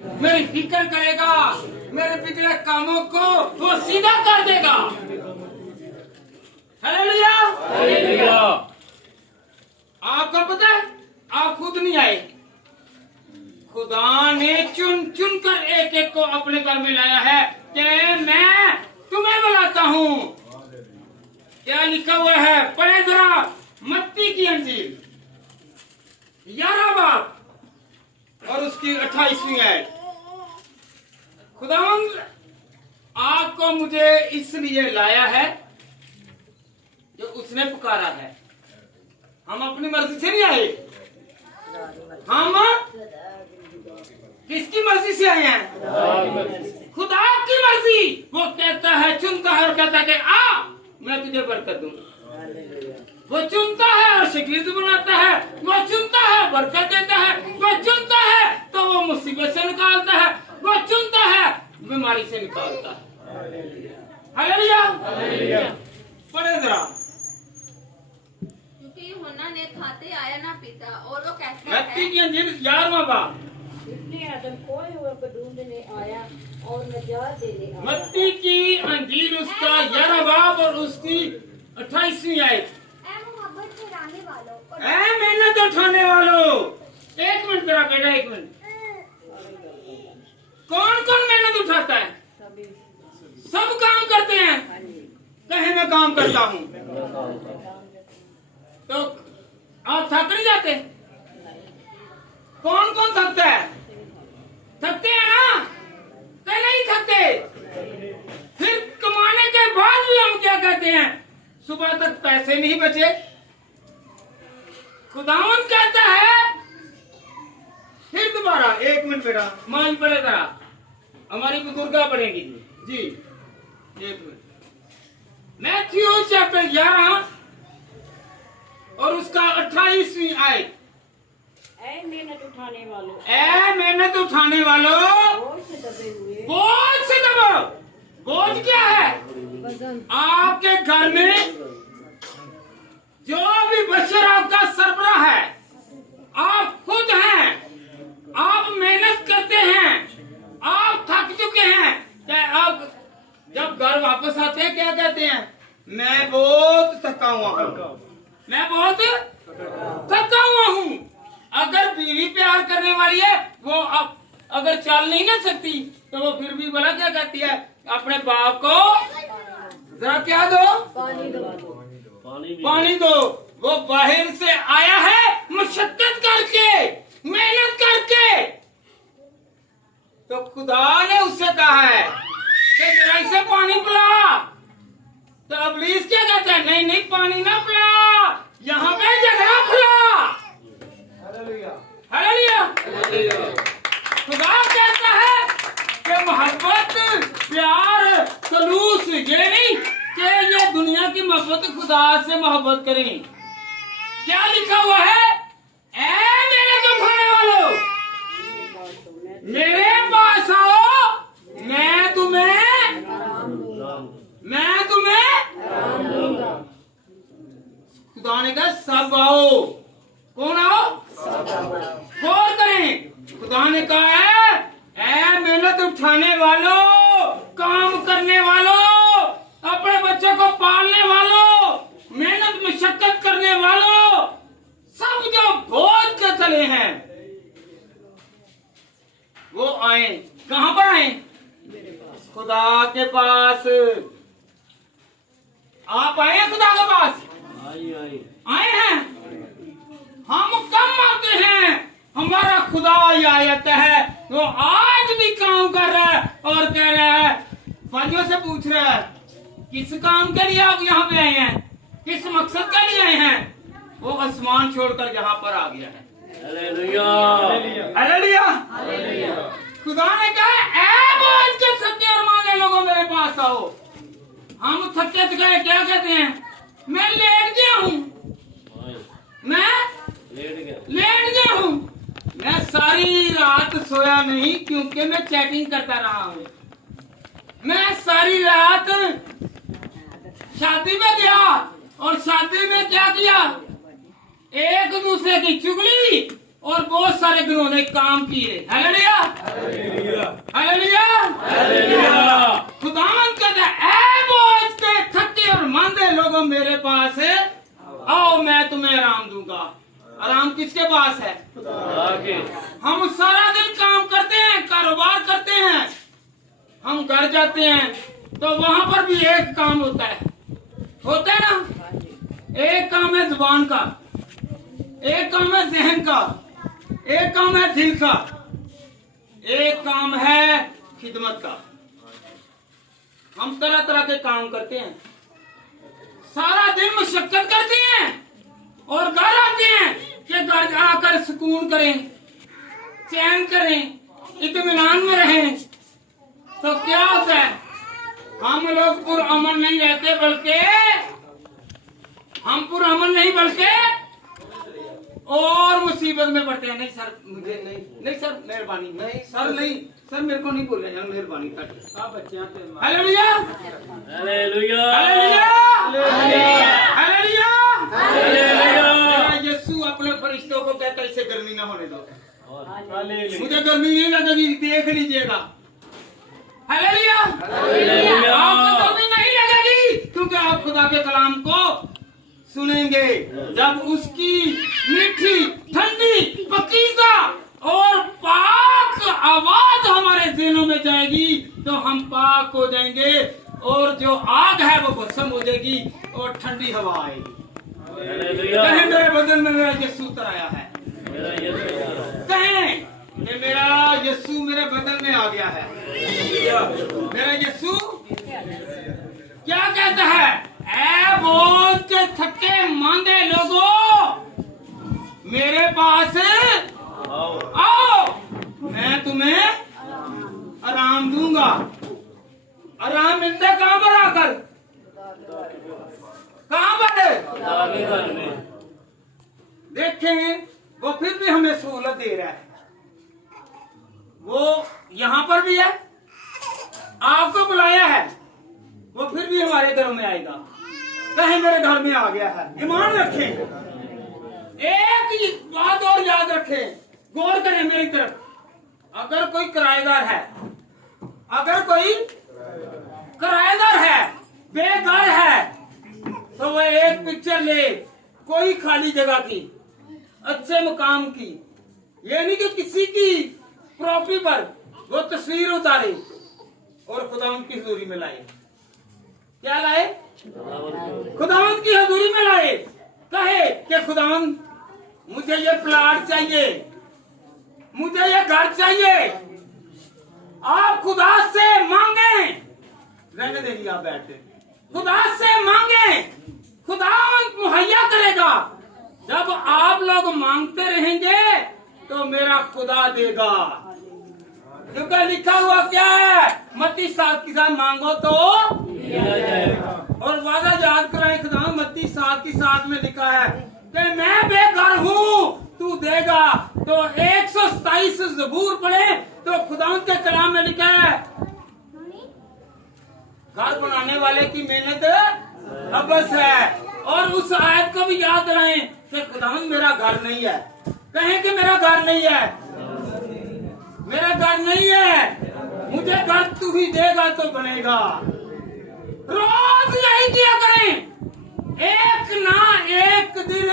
मेरी फिक्र करेगा, मेरे बिगड़े कामों को वो सीधा कर देगा। हालेलुया। हालेलुया। आपको पता है, आप खुद नहीं आए, खुदा ने चुन चुन कर एक एक को अपने घर में लाया है कि मैं तुम्हें बुलाता हूँ। क्या लिखा हुआ है, पढ़े जरा, मत्ती की अंजील 11 बाब और उसकी 28वीं आयत। खुदावंद आपको मुझे इसलिए लाया है जो उसने पुकारा है। हम अपनी मर्जी से नहीं आए, हम किसकी मर्जी से आए हैं? खुदा की मर्जी। वो कहता है, चुनता है और कहता है कि आ मैं तुझे बरकत दूंगा। वो चुनता है और शिकलित बनाता है, वो चुनता है बरकत देता है, वो चुनता है तो वो मुसीबत से निकालता है, वो चुनता है बीमारी से निकालता है। हालेलुया। पढ़े जरा। क्योंकि यूहन्ना ने खाते आया ना पीता और वो कहता मत्ती है की अंजील 11वां बाब, इसलिए आदम खोए हुए को ढूंढने आया और नजात देने आया। मत्ती की अंजील उसका 11वां बाब और उसकी 28वीं आयत। मोहब्बत कराने वालों ऐ मेहनत उठाने वालों, एक मिनट जरा बेटा, एक मिनट। कौन कौन मेहनत उठाता है? सब काम करते हैं। कहे मैं काम करता हूँ तो आप थक नहीं जाते? कौन कौन थकता है? थकते हैं ना? तो नहीं थकते। फिर कमाने के बाद भी हम क्या कहते हैं? सुबह तक पैसे नहीं बचे। खुदावंद कहता है, फिर दोबारा, एक मिनट बेटा, मान पड़े जरा, हमारी बुजुर्गा पढ़ेगी जी, एक मिनट। मैथ्यू चैप्टर 11 और उसका 28वीं आयत। ऐ मेहनत उठाने वालों, ऐ मेहनत उठाने वालों, बोझ से दबे हुए, बोझ से दबो। बोझ क्या है? वजन आपके घर में जो भी बशर आपका सरबराह है, आप खुद हैं, आप मेहनत करते हैं, आप थक चुके हैं। क्या आप जब घर वापस आते हैं क्या कहते हैं? मैं बहुत थका हुआ हूँ, मैं बहुत थका हुआ हूँ। अगर बीवी प्यार करने वाली है, वो अब अगर चल नहीं ना सकती तो वो फिर भी भला क्या कहती है? अपने बाप को जरा क्या दो? पानी दो। पानी दो। वो बाहर से आया है मशक्कत करके, मेहनत करके, तो खुदा ने उससे कहा है कि जरा इसे पानी पिला। तो इब्लीस क्या कहता है? नहीं नहीं, पानी ना पिला, यहाँ पे जगह खुला। हालेलुया। खुदा कहता है कि मोहब्बत, प्यार, सलूस, ये नहीं कि ये दुनिया की मोहब्बत, खुदा से मोहब्बत करें। क्या लिखा हुआ है? ऐ मेरे को खाने वालों, मेरे पास आओ, मैं तुम्हें खुदा ने कहा सब आओ। कौन आओ? गौर करें, खुदा ने कहा है ऐ मेहनत उठाने वालों, काम करने वालों, अपने बच्चों को पालने वालों, मेहनत मशक्कत करने वालों, सब जो बोझ के चले हैं वो आए। कहां पर आए? खुदा के पास। आप आए हैं खुदा के पास? आए हैं। हम कम आते हैं, हमारा खुदा आयत है, वो आज भी काम कर रहा है और कह रहा है, भाइयों से पूछ रहा है किस काम के लिए आप यहाँ पे आए हैं, किस मकसद के लिए आए हैं? वो आसमान छोड़कर यहाँ पर आ गया है। हालेलुया। हालेलुया। खुदा ने कहा ऐ बोझ के थके और मांगे लोगों, मेरे पास आओ। हम थके थके क्या कहते हैं? मैं लेट गया हूँ, मैं लेट गया हूँ, मैं सारी रात सोया नहीं क्योंकि मैं चैटिंग करता रहा हूँ। मैं सारी रात शादी में गया और शादी में क्या किया? एक दूसरे की चुगली और बहुत सारे घिनौने काम किए। हालेलुया। आराम किसके पास है? हम सारा दिन काम करते हैं, कारोबार करते हैं, हम घर जाते हैं तो वहां पर भी एक काम होता है ना? एक काम है जुबान का, एक काम है जहन का, एक काम है दिल का, एक काम है खिदमत का। हम तरह तरह के काम करते हैं, सारा दिन मशक्कत करते हैं और घर आते हैं कि घर आकर सुकून करें, चैन करें, इत्मीनान में रहें। तो क्या होता है? हम लोग पुरअमन नहीं रहते, बल्कि हम पुरअमन नहीं बल्कि और मुसीबत में पड़ते हैं। नहीं सर, मुझे नहीं सर, मेहरबानी नहीं सर, नहीं सर, मेरे को नहीं बोलना यार, मेहरबानी कर। आप बच्चे हालेलुया, हालेलुया, हालेलुया, हालेलुया। यीशु अपने फरिश्तों को कहता है इसे गर्मी ना होने दो, मुझे गर्मी नहीं लगेगी, देख लीजिएगा। हालेलुया, आपको गर्मी नहीं लगेगी क्योंकि आप खुदा के कलाम को सुनेंगे। जब उसकी मीठी, ठंडी, पकीज़ा और पाक आवाज हमारे दिलों में जाएगी तो हम पाक हो जाएंगे, और जो आग है वो भस्म हो जाएगी और ठंडी हवा आएगी। कहें मेरे बदन में मेरा यीशु उतर आया है, कहें कि मेरा यीशु मेरे बदन में आ गया है। मेरा यीशु क्या कहता है? ऐ बोझ के थके मांदे लोगों, मेरे पास आओ, मैं तुम्हें आराम दूंगा। आराम मिलता है कहां पर? आकर कहां पर? देखें, वो फिर भी हमें सहूलत दे रहा है। वो यहां पर भी है, आपको बुलाया है, वो फिर भी हमारे घरों में आएगा। कहीं मेरे घर में आ गया है। ईमान रखें, एक बात और याद रखें, गौर करें मेरी तरफ। अगर कोई किराएदार है, अगर कोई किराएदार है, बेघर है, तो वह एक पिक्चर ले कोई खाली जगह की, अच्छे मुकाम की, ये नहीं कि किसी की प्रॉपर्टी पर वो तस्वीर उतारे और खुदावंद की हजूरी में लाए। क्या लाए? खुदावंद की हजूरी में लाए। कहे कि खुदावंद मुझे ये प्लाट चाहिए, मुझे ये घर चाहिए। आप खुदा से मांगे, रहने देंगे, आप बैठे, खुदा से मांगे, खुदावंद मुहैया करेगा। जब आप लोग मांगते रहेंगे तो मेरा खुदा देगा, क्योंकि लिखा हुआ क्या है? मत्ती 7 की 7 मांगो तो और वादा याद कराएं। खुदा मत्ती 7 की 7 में लिखा है कि मैं बेघर हूँ, तू देगा। तो 127 ज़बूर पढ़े तो खुदा के कलाम में लिखा है घर बनाने वाले की मेहनत अबस है। और उस आयत को भी याद रहे कि खुदा मेरा घर नहीं है। कहें कि मेरा घर नहीं है, मेरा घर नहीं है, मुझे घर तू ही देगा तो बनेगा। रोज यही किया करें, एक ना एक दिन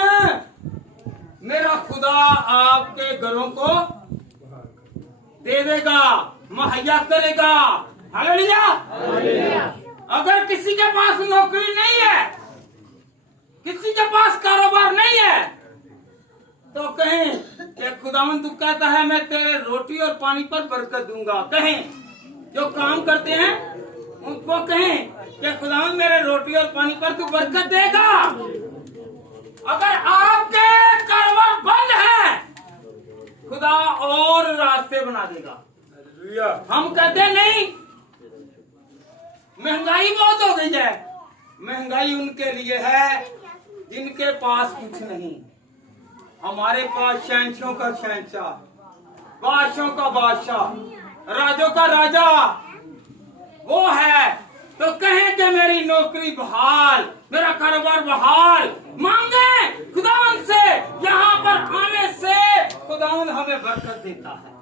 मेरा खुदा आपके घरों को दे देगा, मुहैया करेगा। हालेलुया। अगर किसी के पास नौकरी नहीं है, किसी के पास कारोबार नहीं है, तो कहें कि खुदावंद तू कहता है मैं तेरे रोटी और पानी पर बरकत दूंगा। कहें जो काम करते हैं उनको कहें कि खुदावंद मेरे रोटी और पानी पर तू बरकत देगा। अगर आपके कारोबार बंद है, खुदा और रास्ते बना देगा। हम कहते नहीं महंगाई बहुत हो गई है। महंगाई उनके लिए है जिनके पास कुछ नहीं। हमारे पास शहंशाहों का शहंशाह, बादशाहों का बादशाह, राजों का राजा वो है। तो कहें कि मेरी नौकरी बहाल, मेरा कारोबार बहाल। मांगे खुदावंद से, यहाँ पर आने से खुदावंद हमें बरकत देता है,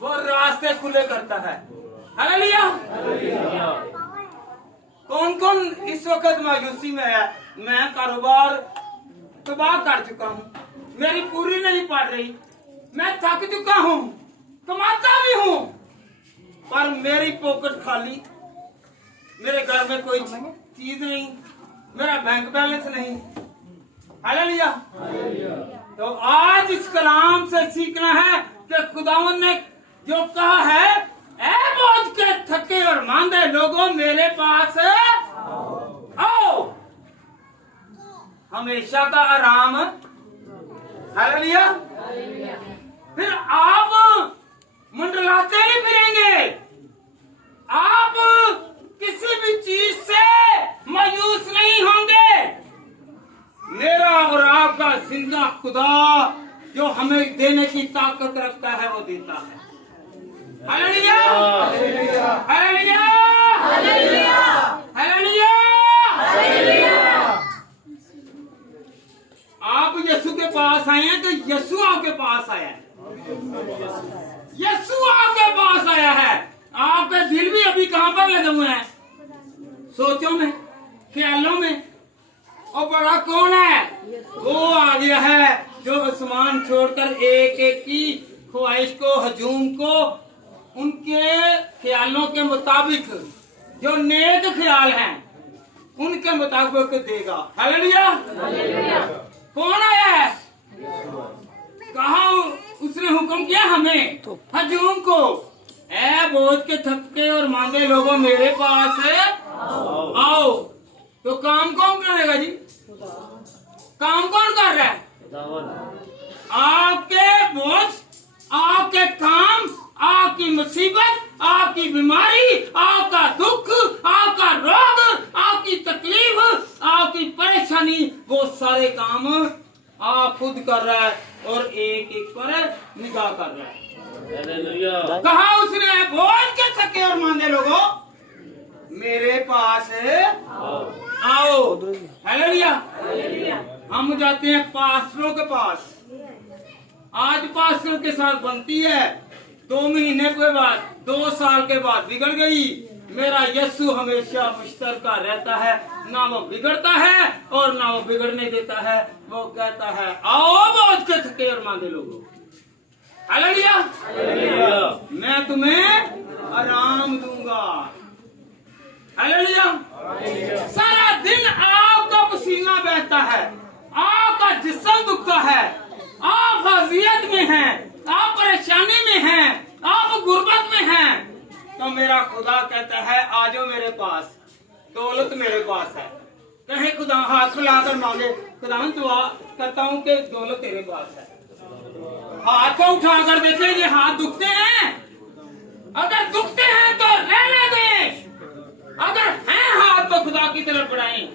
वो रास्ते खुले करता है। हालेलुया। कौन कौन इस वक्त मायूसी में है? मैं कारोबार तबाह कर चुका हूँ, मेरी पूरी नहीं पड़ रही, मैं थक चुका हूँ, कमाता भी हूँ, पर मेरी पॉकेट खाली, मेरे घर में कोई चीज नहीं, मेरा बैंक बैलेंस नहीं। हालेलुया। तो आज इस कलाम से सीखना है कि खुदावंद ने जो कहा है, ऐ बोझ के थके और मांदे लोगों मेरे पास आओ, हमेशा का आराम। हालेलुया। फिर आप मंडलाते नहीं फिरेंगे, आप किसी भी चीज से मायूस नहीं होंगे। मेरा और आपका जिंदा खुदा जो हमें देने की ताकत रखता है वो देता है। Hallelujah, hallelujah, hallelujah, hallelujah, hallelujah. आप यीशु के पास आए हैं तो यीशु आपके पास आया है, यीशु आपके पास आया है। आपके दिल भी अभी कहां पर लगे हुए हैं? सोचों में, ख्यालों में। और बड़ा कौन है? वो आ गया है जो आसमान छोड़कर एक एक की ख्वाहिश को, हजूम को, उनके ख्यालों के मुताबिक, जो नेक ख्याल हैं उनके मुताबिक देगा। हालेलुया। कौन आया है? कहा उसने हुक्म किया हमें, हजूम को, ऐ बोझ के थके और मांदे लोगों मेरे पास आओ। तो काम कौन करेगा जी? काम कौन कर रहा है? आपके बोझ, आपके काम, आपकी मुसीबत, आपकी बीमारी, आपका दुख, आपका रोग, आपकी तकलीफ, आपकी परेशानी, वो सारे काम आप खुद कर रहा है और एक एक पर निगाह कर रहा है। कहा उसने, बोझ के थके और मांदे लोगों मेरे पास आओ। हालेलुया। हम जाते हैं पास्टरों के पास। आज पास्टरों के साथ बनती है, 2 महीने के बाद, 2 साल के बाद बिगड़ गई। मेरा यीशु हमेशा मुश्तरका रहता है, ना वो बिगड़ता है और ना वो बिगड़ने देता है। वो कहता है, आओ बोझ के थके और मांदे लोगों। हालेलुया। मैं तुम्हें आराम दूंगा। हालेलुया। सारा दिन आपका पसीना बहता है, आपका जिस्म दुखता है, आप अजियत में हैं, आप परेशानी में हैं, आप गुर्बत में हैं, तो मेरा खुदा कहता है आ जाओ मेरे पास, दौलत मेरे पास है। कहे खुदा हाथ फैलाकर मांगे, खुदा दुआ करता हूँ कि दौलत तेरे पास है। हाथ को उठाकर देखे, ये हाथ दुखते हैं? अगर दुखते हैं तो रहने दें, अगर हैं हाथ तो खुदा की तरफ बढ़ाएं।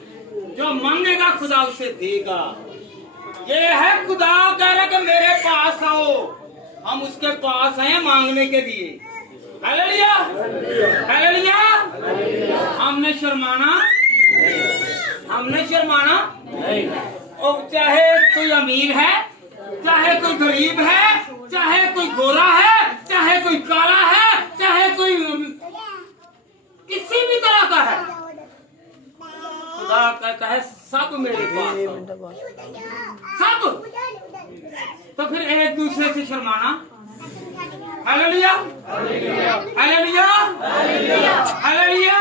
जो मांगेगा खुदा उसे देगा। ये है खुदा कह रहा कि मेरे पास आओ। हम उसके पास हैं मांगने के लिए। Hallelujah, hallelujah. हमने शर्माना, हमने शर्माना नहीं। और चाहे कोई अमीर है, चाहे कोई गरीब है, चाहे कोई गोरा है, चाहे कोई काला है, चाहे कोई किसी भी तरह का है, खुदा कहता है सब मेरे पास, सब। तो फिर एक दूसरे से शर्माना। Hallelujah, hallelujah, hallelujah.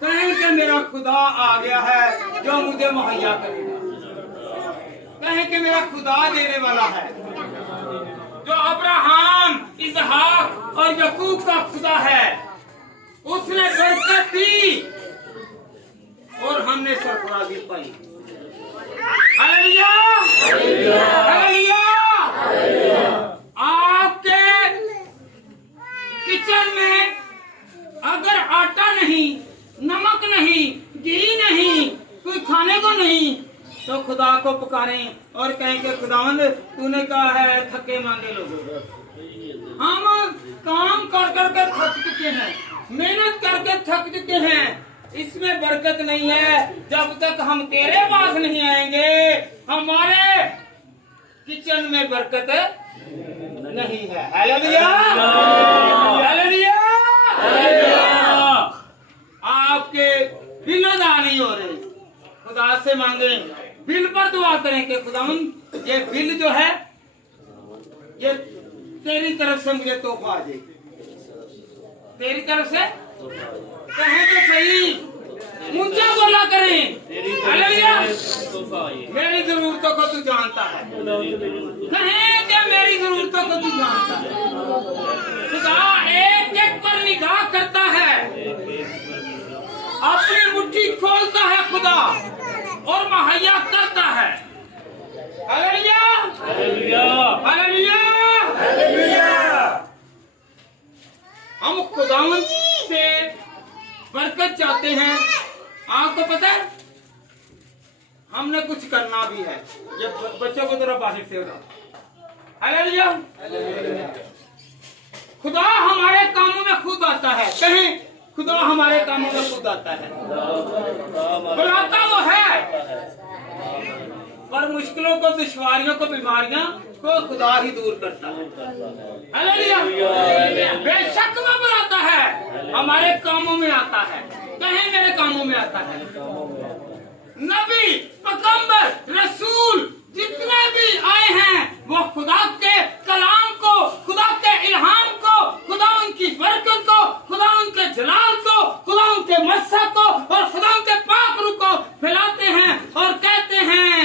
कहीं कि मेरा खुदा आ गया है जो मुझे मुहैया करेगा। कहीं कि मेरा खुदा देने वाला है, जो अब्राहम, इसहाक और याकूब का खुदा है। उसने बरकत दी और हमने सरफराजी पाई। Hallelujah, hallelujah. आपके किचन में अगर आटा नहीं, नमक नहीं, घी नहीं, कोई खाने को नहीं, तो खुदा को पुकारें और कहेंगे खुदावंद तूने कहा है थके मांगे लोगों। हम काम कर करके थक चुके हैं, मेहनत करके थक चुके हैं, इसमें बरकत नहीं है। जब तक हम तेरे पास नहीं आएंगे हमारे किचन में बरकत नहीं है। Hallelujah, hallelujah. आपके बिना नहीं हो रहे, खुदा से मांगे, बिल पर दुआ करें कि खुदावन ये बिल जो है ये तेरी तरफ से मुझे तोहफा आ जाए, तेरी तरफ से कहें तो सही, ऊंचा बोला करें। हालेलुया। मेरी जरूरतों को तू जानता है, कहें कि मेरी जरूरतों को तू जानता है। खुदा एक एक पर निगाह करता है, अपनी मुट्ठी खोलता है खुदा और मुहैया करता है। Hallelujah, hallelujah, hallelujah. हम खुदावंद से बरकत चाहते हैं। आपको पता है हमने कुछ करना भी है। ये बच्चों को थोड़ा बाहर से होगा। हालेलुया। खुदा हमारे कामों में खुद आता है, कहें खुदा हमारे कामों में खुद आता है, बुलाता वो है, पर मुश्किलों को, दुश्वारियों को, बीमारियां को खुदा ही दूर करता है। हालेलुया। बेशक वो बुलाता है, हमारे कामों में आता है, कहें मेरे कामों में आता है। नबी, पैगंबर, रसूल जितने भी आए हैं वो खुदा के कलाम को, खुदा के इल्हाम को, खुदा उनकी बरकत को, खुदा उनके जलाल को, खुदा उनके मस्सा को और खुदा उनके पाक रूह को फैलाते हैं और कहते हैं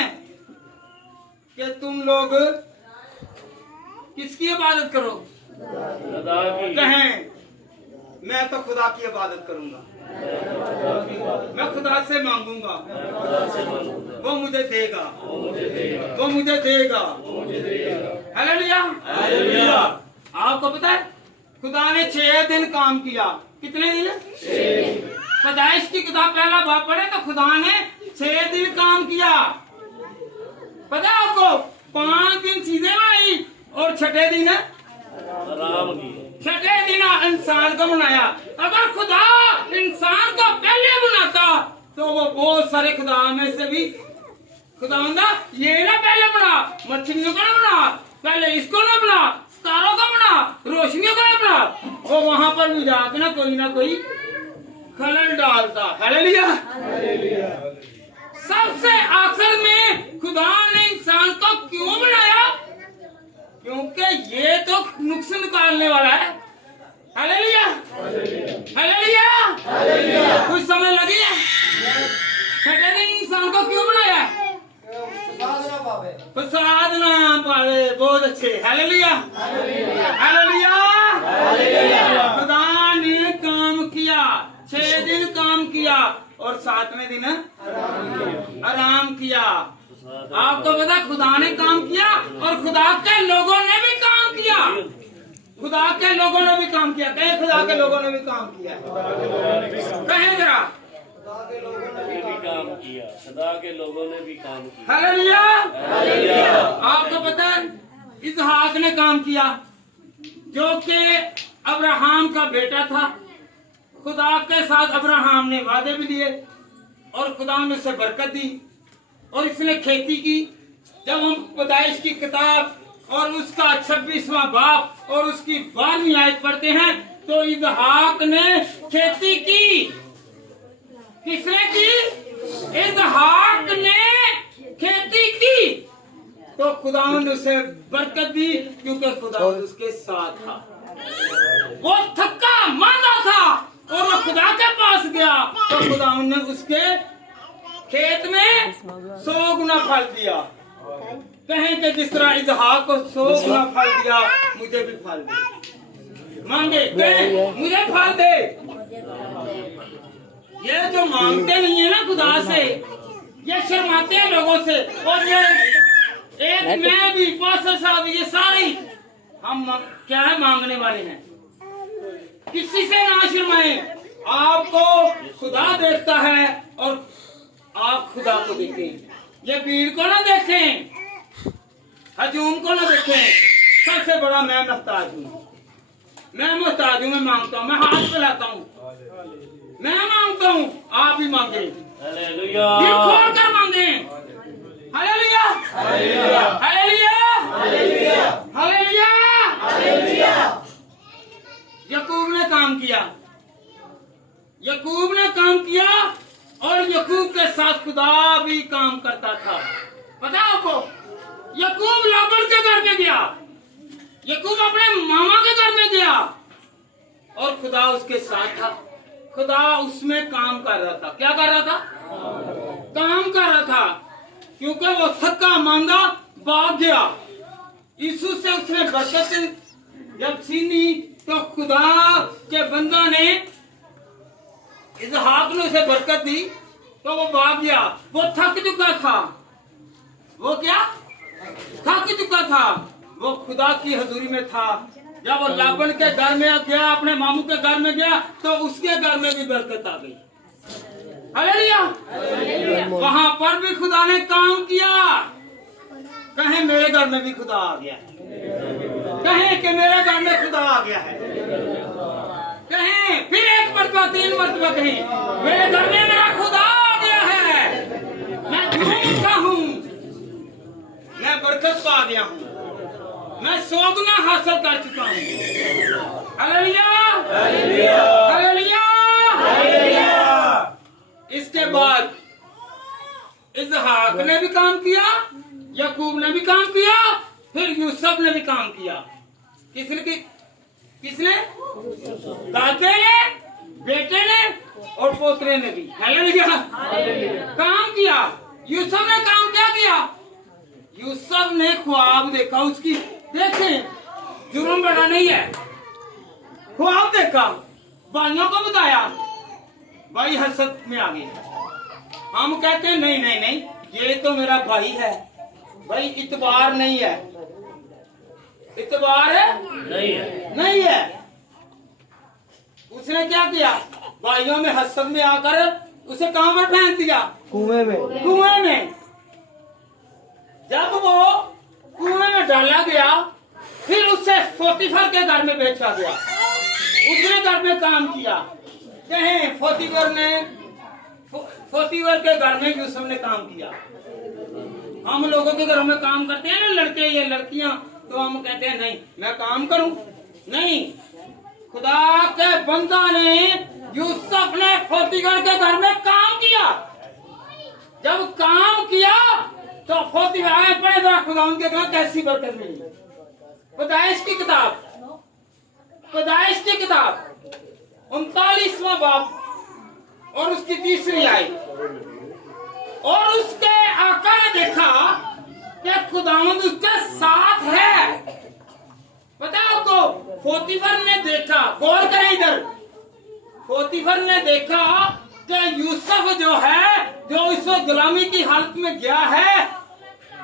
कि तुम लोग किसकी इबादत करो? कहें मैं तो खुदा की इबादत करूंगा, मैं खुदा से मांगूंगा, वो मुझे देगा, वो मुझे देगा। Hallelujah, hallelujah. आपको पता है खुदा ने 6 दिन काम किया। कितने दिन? 6। पैदाइश की किताब पहला बाब पढ़े तो खुदा ने 6 दिन काम किया। पता है आपको 5 दिन चीजें आई और 6ठे दिन आराम किया। 6ठे दिन इंसान को बनाया। अगर खुदा इंसान को पहले बनाता तो वो बहुत सारे खुदा में से भी खुदा ये ना पहले बना, मछलियों को ना बना, पहले इसको ना बना, सितारों को बना, रोशनियों को ना बना, वो वहां पर भी जाके ना कोई खलल डालता। हालेलुया। सबसे आखिर में खुदा ने इंसान को क्यों बनाया? क्योंकि ये तो नुक्स निकालने वाला है। Hallelujah, hallelujah, hallelujah. कुछ समय लगी है। 6ठे दिन इंसान को क्यों बनाया? प्रसाद ना पावे। बहुत अच्छे। Hallelujah, hallelujah, hallelujah. खुदा ने काम किया, 6 दिन काम किया और 7वें दिन आराम किया। आपको पता खुदा ने काम किया और खुदा के लोगों ने भी काम किया। खुदा के लोगों ने भी काम किया। कहे खुदा के लोगों ने भी काम किया। कहे जरा खुदा के लोगों ने भी काम किया। खुदा के लोगों ने भी काम किया। Hallelujah, hallelujah. आपको पता है इसहाक ने काम किया जो कि अब्राहम का बेटा था। खुदा के साथ अब्राहम ने वादे भी लिए और खुदा ने उसे बरकत दी और इसने खेती की। जब हम पैदाइश की किताब और उसका 26वां बाब और उसकी 12वीं आयत पढ़ते हैं तो इसहाक ने खेती की। किसने की? इसहाक ने खेती की तो खुदा ने उसे बरकत दी क्योंकि खुदा उसके साथ था। वो थका मांदा था और वो खुदा के पास गया तो खुदा ने उसके खेत में 100 गुना फल दिया। कहें कि जिस तरह इसहाक को 100 गुना फल दिया मुझे भी फल दे। मांगे कहें मुझे फल दे। ये जो मांगते नहीं है ना खुदा से, ये शर्माते हैं लोगों से। और ये एक मैं भी पास्टर साहब ये सारे हम क्या है मांगने वाले हैं। किसी से ना शर्माए। आपको खुदा देखता है और आप खुदा को देखें। ये भीड़ को ना देखें, हजूम को ना देखें। सबसे बड़ा मैं मोहताज हूँ, मैं मोहताज हूँ। मैं मांगता हूँ, मैं हाथ फैलाता हूँ, मैं मांगता हूँ। आप भी मांगे, हालेलुया, दिल खोल कर मांगे। Hallelujah, hallelujah, hallelujah, hallelujah, hallelujah. Yakub ने काम किया, याकूब ने काम किया और यकूब के साथ खुदा भी काम करता था। पता है आपको, यकूब लाबान के घर में गया, यकूब अपने मामा के घर में गया और खुदा उसके साथ था। खुदा उसमें काम कर रहा था। क्या कर रहा था? काम कर रहा था, क्योंकि वो थका मांदा भाग गया। यीशु से उसने बरकत जब छीनी तो खुदा के बंदा ने, इसहाक ने उसे बरकत दी तो वो भाग गया। वो थक चुका था। वो क्या थक चुका था? वो खुदा की हजूरी में था। जब वो लाबान के घर में गया, अपने मामू के घर में गया, तो उसके घर में भी बरकत आ गई। हालेलुया। वहां पर भी खुदा ने काम किया। कहें मेरे घर में भी खुदा आ गया है। कहें कि मेरे घर में खुदा आ गया है। कहें फिर एक मरतबा, 3 मरतबा कहें, मेरे घर में मेरा खुदा आ गया है। मैं झूम उठा हूँ, मैं बरकत पा गया हूँ, मैं सौगना हासिल कर चुका हूँ। Hallelujah, hallelujah, hallelujah. इसके बाद इसहाक ने भी काम किया, यकूब ने भी काम किया, फिर यूसुफ ने भी काम किया। किसने? दादे ने, बेटे ने और पोतरे ने भी। हालेलुया, काम किया। यूसुफ ने काम क्या किया? यूसुफ ने ख्वाब देखा। उसकी देखें, जुर्म बड़ा नहीं है। ख्वाब देखा, भाइयों को बताया, भाई हसद में आ गए। हम कहते हैं नहीं नहीं नहीं, ये तो मेरा भाई है। भाई इतबार नहीं है। इतबार है? नहीं है। उसने क्या किया? भाइयों में हसद में आकर उसे कहां पर फेंक दिया? कुएं में। जब वो कुएं में डाला गया, फिर उससे पोतीफर के घर में भेजा गया। उसने घर में काम किया। कहें पोतीफर के घर में यूसुफ ने काम किया। हम लोगों के घरों में काम करते हैं ना लड़के या लड़कियां, तो हम कहते हैं नहीं मैं काम करूं। नहीं, खुदा के बंदा ने, यूसुफ ने पोतीफर के घर में काम किया। जब काम किया तो पोतीफर पड़े जरा खुदा उनके घर कैसी बरकत मिली। पैदाइश की किताब 39वां बाब और उसकी 3री आयत। और उसके आका ने देखा कि खुदावंद उसके साथ है। पता है आपको, पोतीफर ने देखा, गौर करें इधर, पोतीफर ने देखा कि यूसुफ जो है, जो इस गुलामी की हालत में गया है,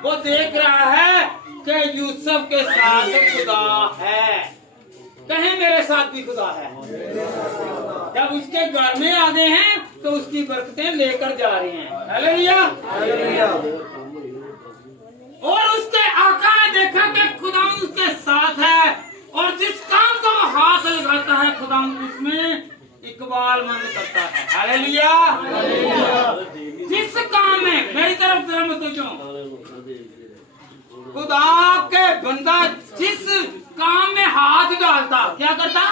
वो देख रहा है कि यूसुफ के साथ खुदा है। कहें मेरे साथ भी खुदा है। जब उसके घर में आ गए हैं तो उसकी बरकतें लेकर जा रहे हैं। हालेलुया। और उसके आका ने देखा कि खुदा उसके साथ है, और जिस काम को वो हाथ लगाता है खुदा उसमें इकबालमंद करता है। हालेलुया। जिस काम में, मेरी तरफ जरा मत देखो, खुदा के बंदा जिस काम में हाथ डालता, क्या करता?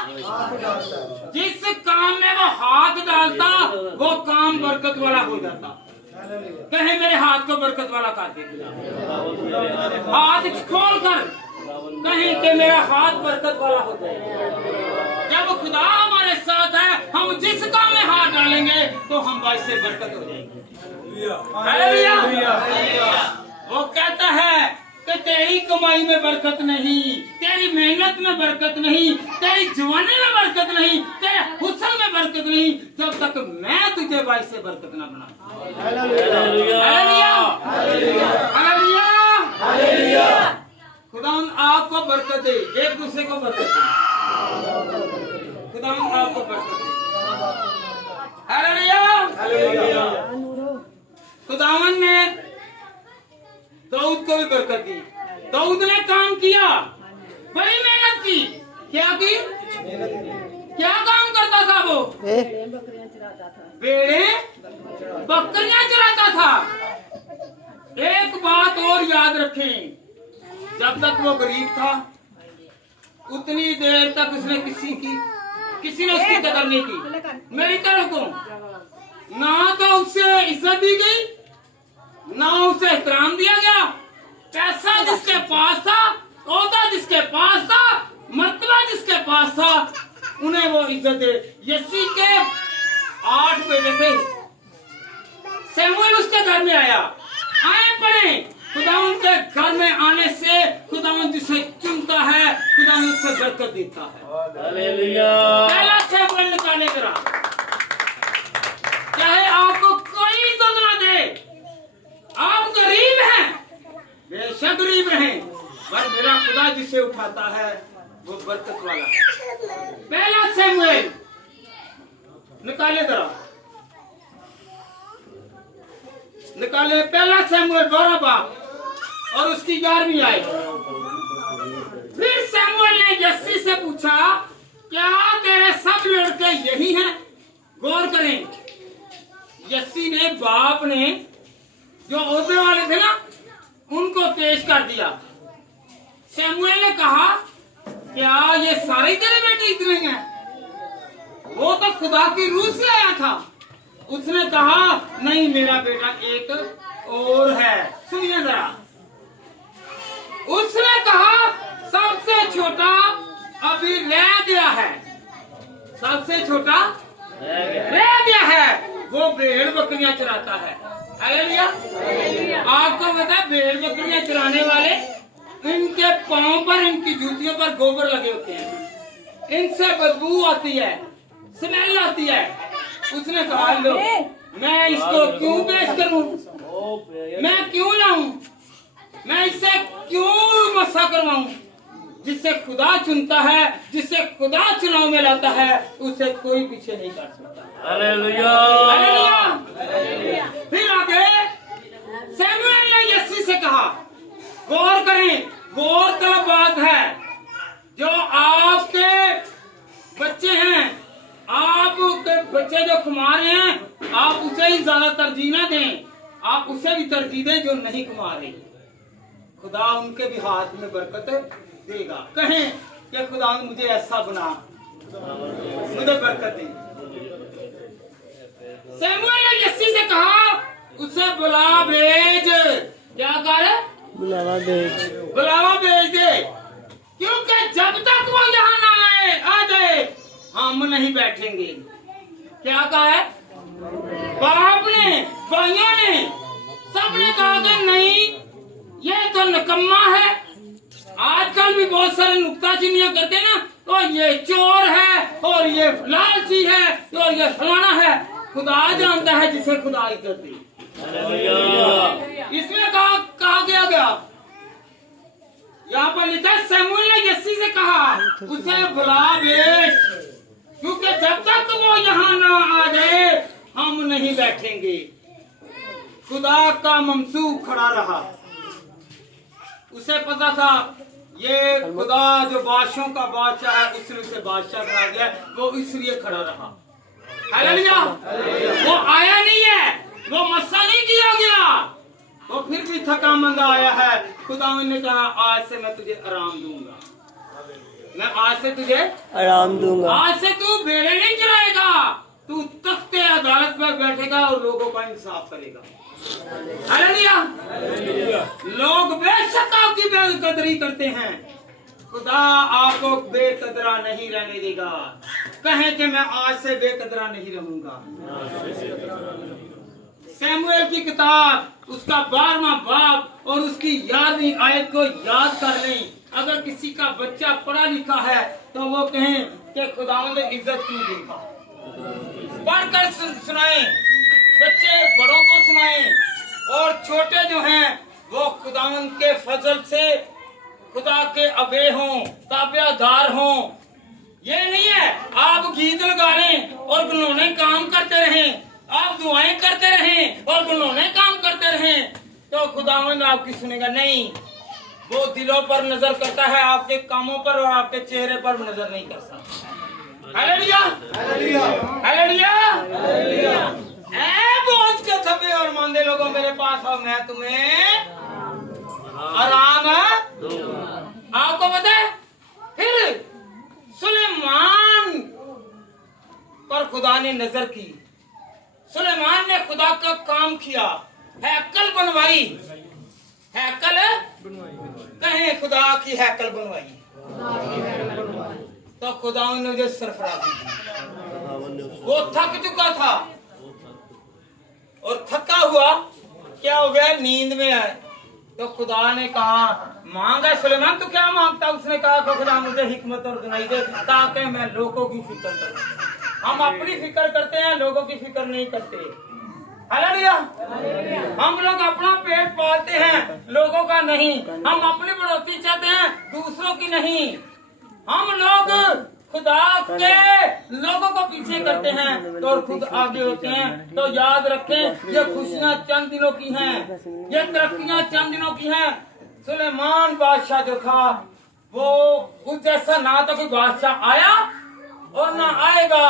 जिस काम में वो हाथ डालता, वो काम बरकत वाला हो जाता। कहे मेरे हाथ को बरकत वाला कर दे। हाथ खोल कर कहीं कि मेरा हाथ बरकत वाला हो जाए। जब खुदा हमारे साथ है, हम जिस काम में हाथ डालेंगे तो हम बाइस से बरकत हो जाएगी। हालेलुया। वो कहता है कि तेरी कमाई में बरकत नहीं, तेरी मेहनत में बरकत नहीं, तेरी जवानी में बरकत नहीं, तेरे हुस्न में बरकत नहीं, जब तक मैं तुझे बाइस से बरकत न बना। हालेलुया। खुदा आपको बरकत दे, एक दूसरे को बरकत दे। खुदा आपको बरकत दे। हालेलुया। खुदावन ने दाऊद को भी बरकत दी। दाऊद ने काम किया, बड़ी मेहनत की। क्या की? क्या काम करता था वो? भेड़े बकरियां चराता था। एक बात और याद रखें, जब तक वो गरीब था उतनी देर तक उसने किसी ने उसकी कदर नहीं की। मेरी तरफ को ना तो उसे इज्जत दी गई, ना उसे एहतराम दिया गया। पैसा जिसके पास था, ओहदा जिसके पास था, मर्तबा जिसके पास था, उन्हें वो इज्जत दे। यस्सी के 8 बेटे थे। शमूएल उसके घर में आया। आए पड़े, खुदावंद के घर में आने से खुदावंद जिसे चुनता है, खुदावंद उससे बरकत देता है। हालेलुया। पहला शमूएल निकाले करा, चाहे आपको कोई इज्जत ना दे, आप गरीब हैं, बेशक गरीब रहें, पर मेरा खुदा जिसे उठाता है वो बरकत वाला है। पहला शमूएल निकाले जरा, निकाले पहला शमूएल 12 बाब और उसकी 11वीं आयत। फिर शमूएल ने यस्सी से पूछा, क्या तेरे सब लड़के यही हैं? गौर करें, यस्सी ने बाप ने जो ओहदे वाले थे ना, उनको पेश कर दिया। शमूएल ने कहा, क्या ये सारे तेरे बेटे इतने हैं? वो तो खुदा की रूह से आया था। उसने कहा, नहीं, मेरा बेटा एक और है। सुनिए जरा, उसने कहा, सबसे छोटा अभी रह गया है, सबसे छोटा रह गया है, वो भेड़ बकरियां चराता है। हालेलुया। आपको पता है, भेड़ बकरियां चराने वाले, इनके पांव पर, इनकी जूतियों पर गोबर लगे होते हैं, इनसे बदबू आती है, स्मेल आती है। उसने कहा, लो, मैं इसको क्यों पेश करूं, मैं क्यों लाऊं, मैं इससे क्यों मसा करवाऊं? जिसे खुदा चुनता है, जिसे खुदा चुनाव में लाता है, उसे कोई पीछे नहीं कर सकता। हालेलुया। हालेलुया। फिर आगे शमूएल ने यस्सी से कहा, गौर करें, गौर तलब बात है, जो आपके बच्चे हैं, आपके बच्चे जो कमा रहे हैं, आप उसे ही ज्यादा तरजीह ना दें, आप उसे भी तरजीह दें जो नहीं कमा रहे। खुदा उनके भी हाथ में बरकत देगा। कहें कि खुदा मुझे ऐसा बना, मुझे बरकत दे। शमूएल ने यस्सी से कहा, उसे बुला भेज। क्या कर? बुलावा भेज दे, क्योंकि जब तक वो यहाँ ना आ जाए, हम नहीं बैठेंगे। क्या कहा है? बाप ने, भाइयों ने, सबने कहा कि नहीं, ये तो निकम्मा है। आजकल भी बहुत सारे नुक्ताचीनियां करते ना, तो ये चोर है और ये लालची है और ये फलाना है। खुदा जानता है जिसे खुदा इज्जत दे। इसमें कहा गया, यहाँ पर लिखा, शमूएल ने यस्सी से कहा, उसे बुला भेज, क्योंकि जब तक वो यहाँ ना आ जाए, हम नहीं बैठेंगे। खुदा का मंसूब खड़ा रहा। उसे पता था ये खुदा जो बादशाहों का बादशाह है, उसने उसे बादशाह बना दिया, वो इसलिए खड़ा रहा। हालेलुया। वो आया नहीं है, वो मस्सा नहीं किया गया, वो फिर भी थका मंदा आया है। खुदा ने कहा, आज से मैं तुझे आराम दूंगा, मैं आज से तुझे आराम दूंगा। आज से तू भेड़े नहीं चराएगा, तू तख्ते अदालत पर बैठेगा और लोगों का इंसाफ करेगा। हालेलुया। लोग बेशक आपकी बेकदरी करते हैं, खुदा आपको बेकदरा नहीं रहने देगा। कहें कि मैं आज से बेकदरा नहीं रहूंगा। शमूएल की किताब उसका 12वां बाब और उसकी 11वीं आयत को याद कर लें। अगर किसी का बच्चा पढ़ा लिखा है तो वो कहें कि खुदावंद ने इज्जत क्यों देगा। पढ़कर सुनाएं, बच्चे बड़ों को सुनाएं, और छोटे जो हैं वो खुदावंद के फजल से खुदा के अबे हों, ताबेदार हों। ये नहीं है आप गीत लगा लें और गुनौने काम करते रहें, आप दुआएं करते रहें और गुनौने काम करते रहें, तो खुदावंद आपकी सुनेगा नहीं। वो दिलों पर नजर करता है, आपके कामों पर और आपके चेहरे पर नजर नहीं करता। Hallelujah, hallelujah, hallelujah. ऐ बोझ के थके और मांदे लोगों, मेरे पास आओ, मैं तुम्हें आराम दूंगा। आपको पता है, फिर सुलेमान पर खुदा ने नजर की। सुलेमान ने खुदा का काम किया, हैकल बनवाई, हैकल कहें खुदा की हैकल बनवाई, तो खुदा ने मुझे सरफराजी दी। वो थक चुका था और थका हुआ क्या हो गया, नींद में है। तो खुदा ने कहा मांगा सुलेमान तू क्या मांगता? उसने कहा खुदा मुझे हिकमत और गहराई दे ताकि मैं लोगों की फिक्र करूं। हम अपनी फिक्र करते हैं, लोगों की फिक्र नहीं करते। हालेलुया। हम लोग अपना पेट पालते हैं, लोगों का नहीं। हम अपनी बढ़ोतरी चाहते हैं, दूसरों की नहीं। हम लोग खुदा के लोगों को पीछे करते हैं तो और खुद आगे होते हैं। तो याद रखें ये खुशियां चंद दिनों की हैं, ये तरक्कियां चंद दिनों की हैं। सुलेमान बादशाह जो था वो उस जैसा ना तो कोई बादशाह आया और ना आएगा,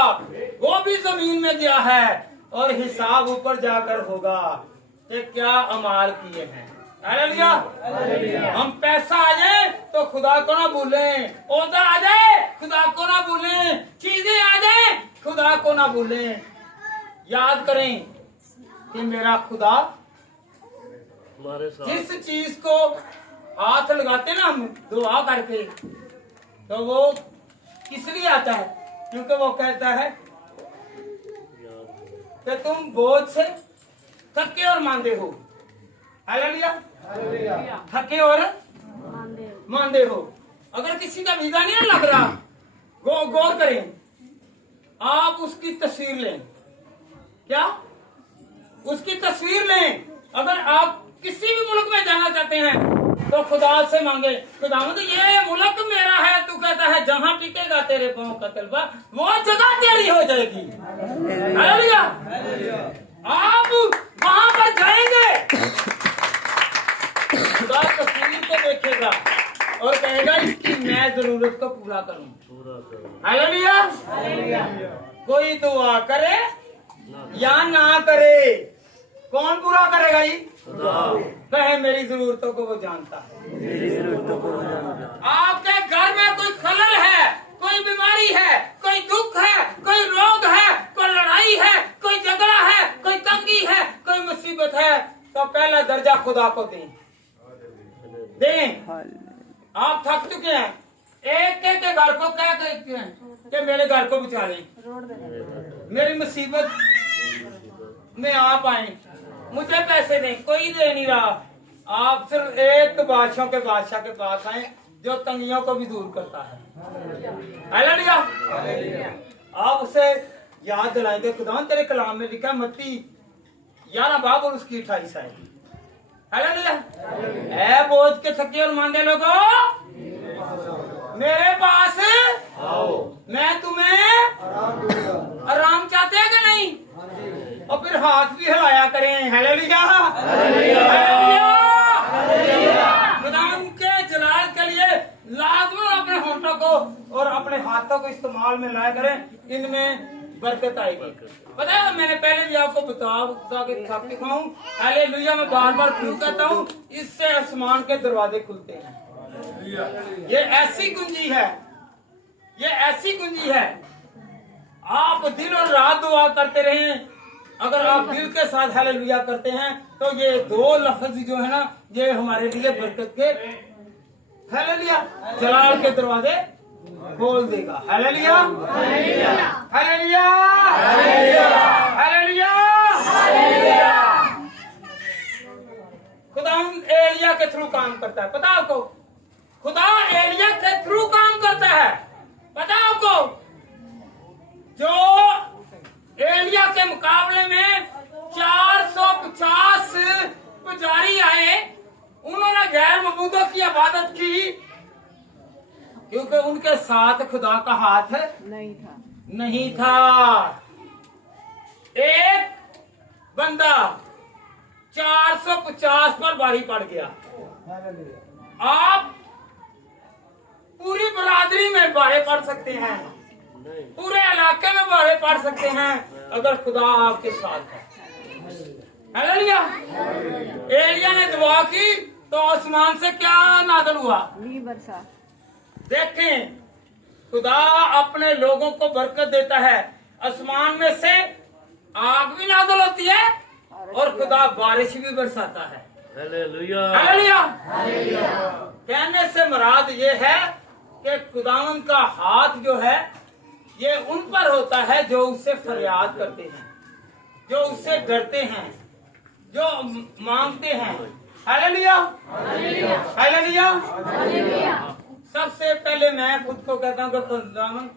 वो भी जमीन में गया है और हिसाब ऊपर जाकर होगा कि क्या अमाल किए हैं। हालेलुया। हम पैसा आ जाए तो खुदा को ना भूलें, ओहदा आ जाए खुदा को ना भूलें, चीजें आ जाए खुदा को ना भूलें। याद करें कि मेरा खुदा हमारे साथ जिस चीज को हाथ लगाते ना हम दुआ करके, तो वो किस लिए आता है? क्योंकि वो कहता है कि तुम बोझ से थके और मांदे हो। हालेलुया। थके और मांदे हो। अगर किसी का वीजा नहीं लग रहा, गौर करें, आप उसकी तस्वीर लें। क्या? उसकी तस्वीर लें। अगर आप किसी भी मुल्क में जाना चाहते हैं तो खुदा से मांगे, खुदा तो ये मुल्क मेरा है। तू कहता है जहां टिकेगा तेरे पांव का तलबा वो जगह तेरी हो जाएगी। हालेलुया। आप वहां पर जाएंगे, खुदा तस्वीर को देखेगा और कहेगा इसकी मैं जरूरत को पूरा करूं। हालेलुया। कोई दुआ करे या ना करे, कौन पूरा करेगा? ये कहे मेरी जरूरतों को वो जानता है। आपके घर में कोई खलल है, कोई बीमारी है, कोई दुख है, कोई रोग है, कोई लड़ाई है, कोई झगड़ा है, कोई तंगी है, कोई मुसीबत है, तो पहला दर्जा खुदा को दें। आप थक चुके हैं, एक के घर को क्या कहते हैं कि मेरे घर को बचा लें, मेरी मुसीबत में आप आए, मुझे पैसे दें। कोई दे नहीं रहा। आप सिर्फ एक बादशाह के पास आए जो तंगियों को भी दूर करता है। हालेलुया। आप उसे याद दिलाएंगे, खुदा तेरे कलाम में लिखा मत्ती 11 बाब और उसकी 28 आए। हालेलुया। ऐ बोझ के थके और मांदे लोगों मेरे पास आओ, मैं तुम्हें आराम चाहते हैं कि नहीं? और फिर हाथ भी हिलाया करें। हालेलुया। खुदा के जलाल के लिए लाजमी अपने होठों को और अपने हाथों को इस्तेमाल में लाया करें, इनमें बरकत आएगी। पता है मैंने पहले भी आपको बता के थक चुका हूँ। हालेलुया। मैं बार बार क्यों कहता हूँ? इससे आसमान के दरवाजे खुलते हैं। ये ऐसी कुंजी है, ये ऐसी कुंजी है। आप दिन और रात दुआ करते रहें। अगर आप दिल के साथ हालेलुया करते हैं तो ये 2 लफ्ज जो है ना, ये हमारे लिए बरकत के हालेलुया जलाल के दरवाजे खोल देगा। हालेलुया। हालेलुया। हालेलुया। खुदा एलिया के थ्रू काम करता है। पता आपको? खुदा एलिया के थ्रू काम करता है। पता आपको? जो एलिया के मुकाबले में 450 पुजारी आए, उन्होंने गैर मबूदों की इबादत की क्योंकि उनके साथ खुदा का हाथ नहीं था। एक बंदा 450 पर भारी पड़ गया। आप पूरी बरादरी में भारे पड़ सकते हैं, पूरे इलाके में भारे पड़ सकते हैं अगर खुदा आपके साथ है। हालेलुया। एलिया ने दुआ की तो आसमान से क्या नाज़िल हुआ? देखें, खुदा अपने लोगों को बरकत देता है। आसमान में से आग भी नाज़िल होती है और खुदा बारिश भी बरसाता है। हालेलुया। हालेलुया। कहने से मुराद ये है कि खुदावंद का हाथ जो है ये उन पर होता है जो उससे फरियाद करते हैं, जो उससे डरते हैं, जो मांगते हैं। हालेलुया। हालेलुया। सबसे पहले मैं खुद को कहता हूँ कि खुदावंद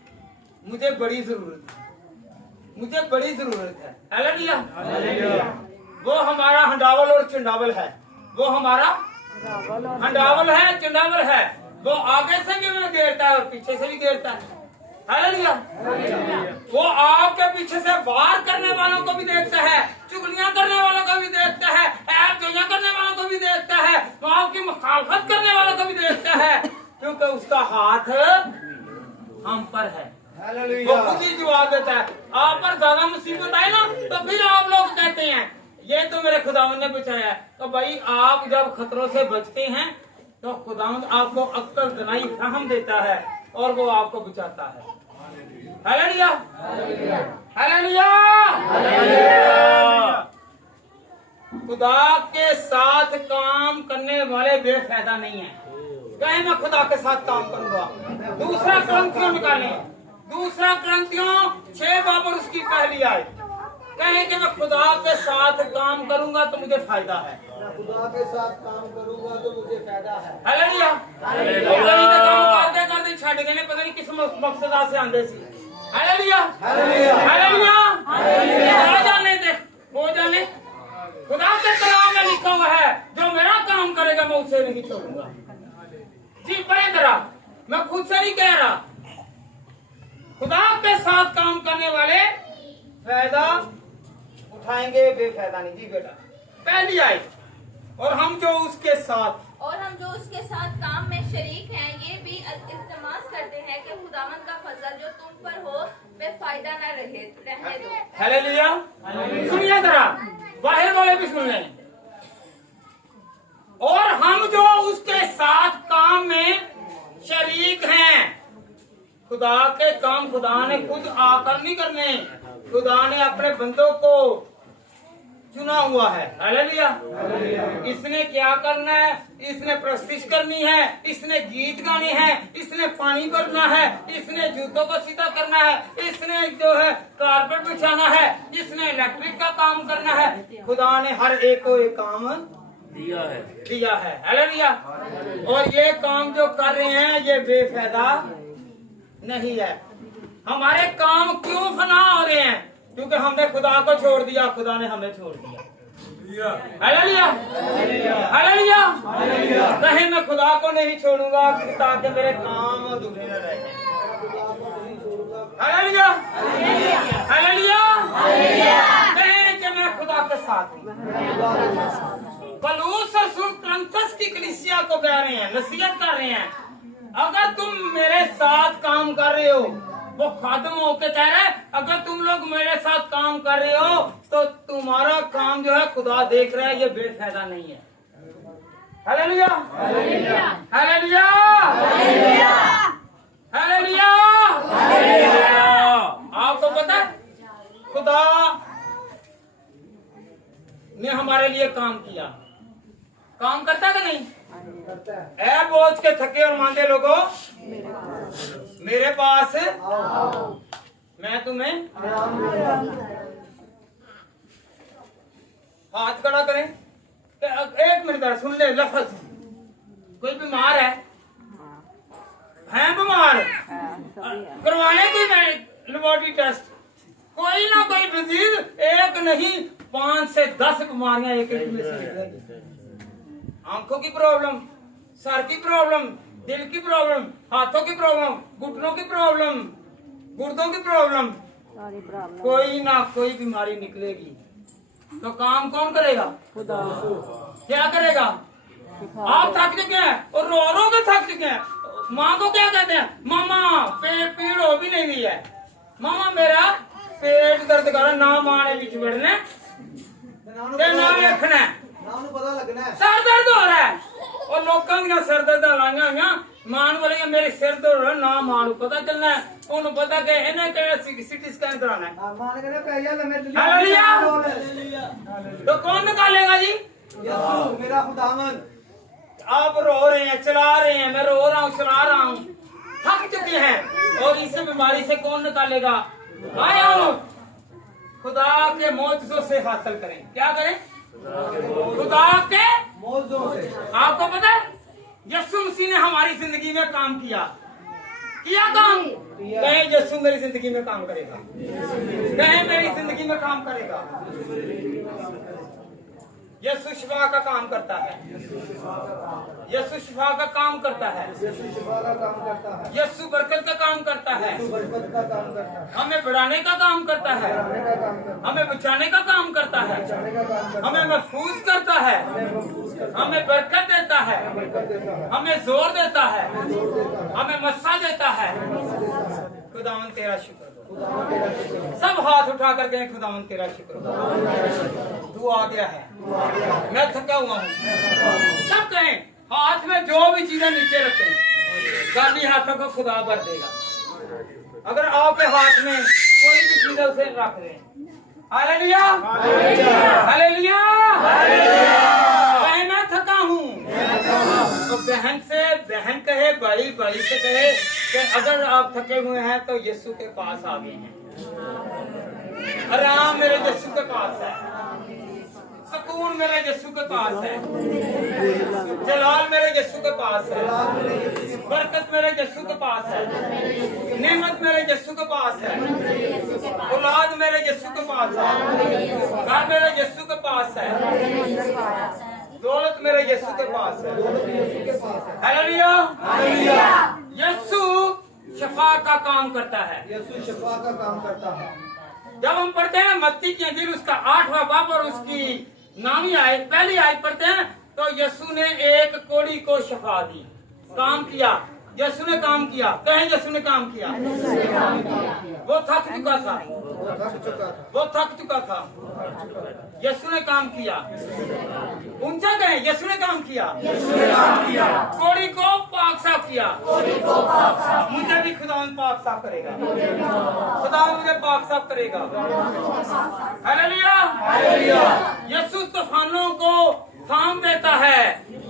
मुझे बड़ी जरूरत है, मुझे बड़ी जरूरत है। हालेलुया। वो हमारा हंडावल और चंडावल है, वो हमारा हंडावल है, चंडावल है। वो आगे से भी हमें घेरता है और पीछे से भी घेरता है। हालेलुया। वो आपके पीछे से वार करने वालों को भी देखता है, चुगलियां करने वालों को भी देखता है, ऐब जोइयां करने वालों को भी देखता है, वो आपकी मुखालफत करने वालों को भी देखता है, क्योंकि उसका हाथ हम पर है। वो खुद ही जवाब देता है। आप पर ज्यादा मुसीबत आए ना तो फिर आप लोग कहते हैं ये तो मेरे खुदावंद ने बचाया है। तो भाई आप जब खतरों से बचते हैं तो खुदावंद आपको अक्ल दनाई फहम देता है और वो आपको बचाता है। हालेलुया। हालेलुया। खुदा के साथ काम करने वाले बेफायदा नहीं है। कहे मैं खुदा के साथ काम करूंगा। दूसरा क्रंथियों निकालें, दूसरा क्रंथियों 6 बाब और उसकी पहली आयत। कहें कि मैं खुदा के साथ काम करूंगा तो मुझे फायदा है, खुदा के साथ काम करूंगा तो मुझे फायदा है। हालेलुया। करते करते छड़ गए, पता नहीं किस मकसद से आंदे सी। हालेलुया। हालेलुया। हो जाने दे, हो जाने। खुदा के कलाम में लिखा हुआ है जो मेरा काम करेगा मैं उसे नहीं छोड़ूंगा। जी बड़े तरह मैं खुद से नहीं कह रहा, खुदा के साथ काम करने वाले फायदा उठाएंगे, बेफायदा नहीं। जी बेटा पहली आयत। और हम जो उसके साथ काम में शरीक हैं ये भी इल्तिमास करते हैं कि खुदावंद का फजल जो तुम पर हो बेफायदा न रहने दो। हालेलुया। सुनिए जरा, बाहर वाले भी सुन लें। और हम जो उसके साथ काम में शरीक हैं, खुदा के काम खुदा ने खुद आकर नहीं करने, खुदा ने अपने बंदों को चुना हुआ है। हालेलुया। इसने क्या करना है? इसने प्रस्तिश करनी है, इसने गीत गाने हैं, इसने पानी भरना है, इसने जूतों को सीधा करना है, इसने जो है कारपेट बिछाना है, इसने इलेक्ट्रिक का काम करना है। खुदा ने हर एक को एक काम दिया है। हालेलुया। और ये काम जो कर रहे हैं ये बेफायदा नहीं है। हमारे काम क्यों फना हो रहे हैं? क्योंकि हमने खुदा को छोड़ दिया, खुदा ने हमें छोड़ दिया। हालेलुया। हालेलुया। कहीं मैं खुदा को नहीं छोड़ूंगा ताकि मेरे काम अधूरे न रहे। हालेलुया। हालेलुया। कहीं कि मैं खुदा के साथ हूँ। पौलुस रसूल कुरिन्थस की कलीसिया को कह रहे हैं, नसीहत कर रहे हैं, अगर तुम मेरे साथ काम कर रहे हो, वो खादम होके कह रहे हैं अगर तुम लोग मेरे साथ काम कर रहे हो तो तुम्हारा काम जो है खुदा देख रहा है, ये बेफायदा नहीं है। हालेलुया। हालेलुया। हालेलुया। आपको पता है खुदा ने हमारे लिए काम किया, काम करता कि नहीं? ऐ बोझ के थके और मांदे लोगों मेरे पास मैं तुम्हें। हाथ खड़ा करें। एक मिनट जरा सुन ले लफ्ज। कोई बीमार है बीमार, करवाने की लेबोरेटरी टेस्ट, कोई ना कोई डिजीज, एक नहीं 5 से 10 बीमारियां एक में से निकलेंगी। आंखों की प्रॉब्लम, सर की प्रॉब्लम, दिल की प्रॉब्लम, हाथों की प्रॉब्लम, घुटनों की प्रॉब्लम, गुर्दों की प्रॉब्लम, कोई ना कोई बीमारी निकलेगी। तो काम कौन करेगा? खुदा। क्या करेगा? आप थक चुके हैं और रो रो के थक चुके हैं। माँ को क्या कहते हैं? मामा पेट पीड़ हो भी नहीं रही है, मामा मेरा पेट दर्द कर, ना माँ ने बिच बैठने ना रखना, पता लगना है सर दर्द हो रहा है। और लोगों की सर दर्द लाइया हुई, मां बोलेगा मेरे सिर दर्द हो रहा, ना मां को पता चलना है ਉਹਨੂੰ ਪਤਾ ਕਿ ਇਹਨੇ ਕਿਹੜਾ सिटी स्कैन कराना है। मान के पहले लम्हे हालेलुया। तो कौन निकालेगा जी? यीशु मेरा खुदावन। आप रो रहे हैं, चला रहे हैं, मैं रो रहा हूँ, चला रहा हूँ, थक चुके हैं, और इस बीमारी से कौन निकालेगा? आए हम खुदा के मौजों से हासिल करें। क्या करें? खुदा के मौजों से। आपको पता है यीशु मसीह ने हमारी जिंदगी में काम किया काम। कहे यीशु मेरी जिंदगी में काम करेगा, कहे मेरी जिंदगी में काम करेगा। यीशु शिफा का काम करता है, यीशु शिफा का काम करता है, यीशु बरकत का काम करता है, हमें बढ़ाने का काम करता है, हमें बचाने का काम करता है, हमें महफूज करता है, हमें बरकत देता है, हमें जोर देता है, हमें मस्सा देता है। खुदावन तेरा शुक्र। सब हाथ उठा कर गए, खुदावन तेरा शुक्र। तू आ गया है, मैं थका हुआ हूँ। सब कहें हाथ में जो भी चीजें नीचे रखें, खाली हाथों को खुदा भर देगा। अगर आपके हाथ में कोई भी चीज उसे रख दें। Hallelujah, hallelujah. मैं थका हूँ, तो बहन से बहन कहे, भाई भाई से कहे कि अगर आप थके हुए हैं तो यीशु के पास आ गए हैं। आराम मेरे यीशु के पास है, सुकून मेरे यीशु के पास है, जलाल मेरे यीशु के पास है, बरकत मेरे यीशु के पास है, नेमत मेरे यीशु के पास है, औलाद मेरे यीशु के पास है, घर मेरे यीशु के पास है, दौलत मेरे यीशु के पास है। Hallelujah, hallelujah. यीशु शफा का काम करता है, यीशु शिफा का काम करता है। जब हम पढ़ते हैं मत्ती की अंजील उसका 8वां बाब और उसकी नामी आयत पहली आयत पढ़ते हैं, तो यीशु ने एक कोढ़ी को शफा दी, काम किया। यीशु ने काम किया, कहें यीशु ने काम किया। वो थक चुका था, वो थक चुका था, यीशु ने काम किया। ऊंचा कहें यीशु ने काम किया, कोढ़ी को पाक साफ किया। मुझे भी खुदा पाक साफ करेगा, खुदा मुझे पाक साफ करेगा। Hallelujah, hallelujah. यीशु तूफानों को थाम देता है।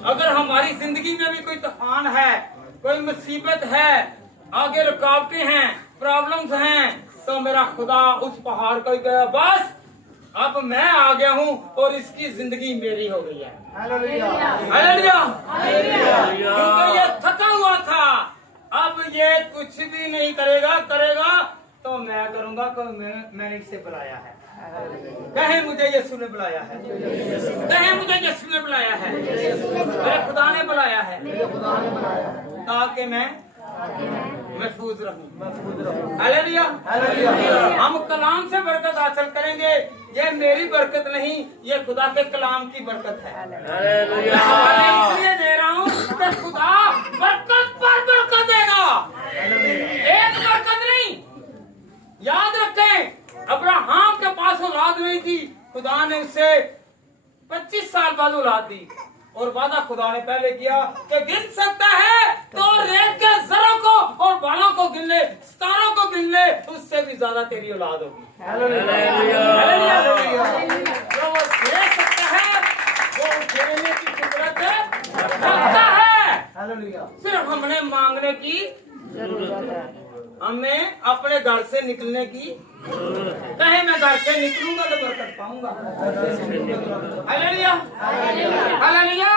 अगर हमारी जिंदगी में भी कोई तूफान है, कोई मुसीबत है, आगे रुकावटें हैं, प्रॉब्लम्स हैं, तो मेरा खुदा उस पहाड़ को गया, बस अब मैं आ गया हूँ और इसकी जिंदगी मेरी हो गई है। हालेलुया, हालेलुया, क्योंकि ये थका हुआ था, अब ये कुछ भी नहीं करेगा तो मैं करूंगा, मैंने इसे बुलाया है। कहे मुझे यीशु ने बुलाया है, कहे मुझे यीशु ने बुलाया है, मेरे खुदा ने बुलाया है, ताकि मैं महफूज रहूं। Hallelujah, hallelujah. हम कलाम से बरकत हासिल करेंगे। ये मेरी बरकत नहीं, ये खुदा के कलाम की बरकत है। हालेलुया। मैं इसलिए दे रहा हूँ कि खुदा बरकत पर बरकत देगा, एक बरकत नहीं। याद रखें, अब्राहम के पास औलाद नहीं थी, खुदा ने उसे 25 साल बाद औलाद दी, और वादा खुदा ने पहले किया कि गिन सकता है तो रेत के जरों को और बालों को गिन ले, सितारों को गिन ले, उससे भी ज्यादा तेरी औलाद होगी। Hallelujah, hallelujah. जो वो दे सकता है वो देने की कुदरत रखता है। हालेलुया। सिर्फ हमने मांगने की जरूरत है, हमें अपने घर से निकलने की कहे मैं घर से निकलूंगा तो बरकत पाऊंगा। Hallelujah, hallelujah.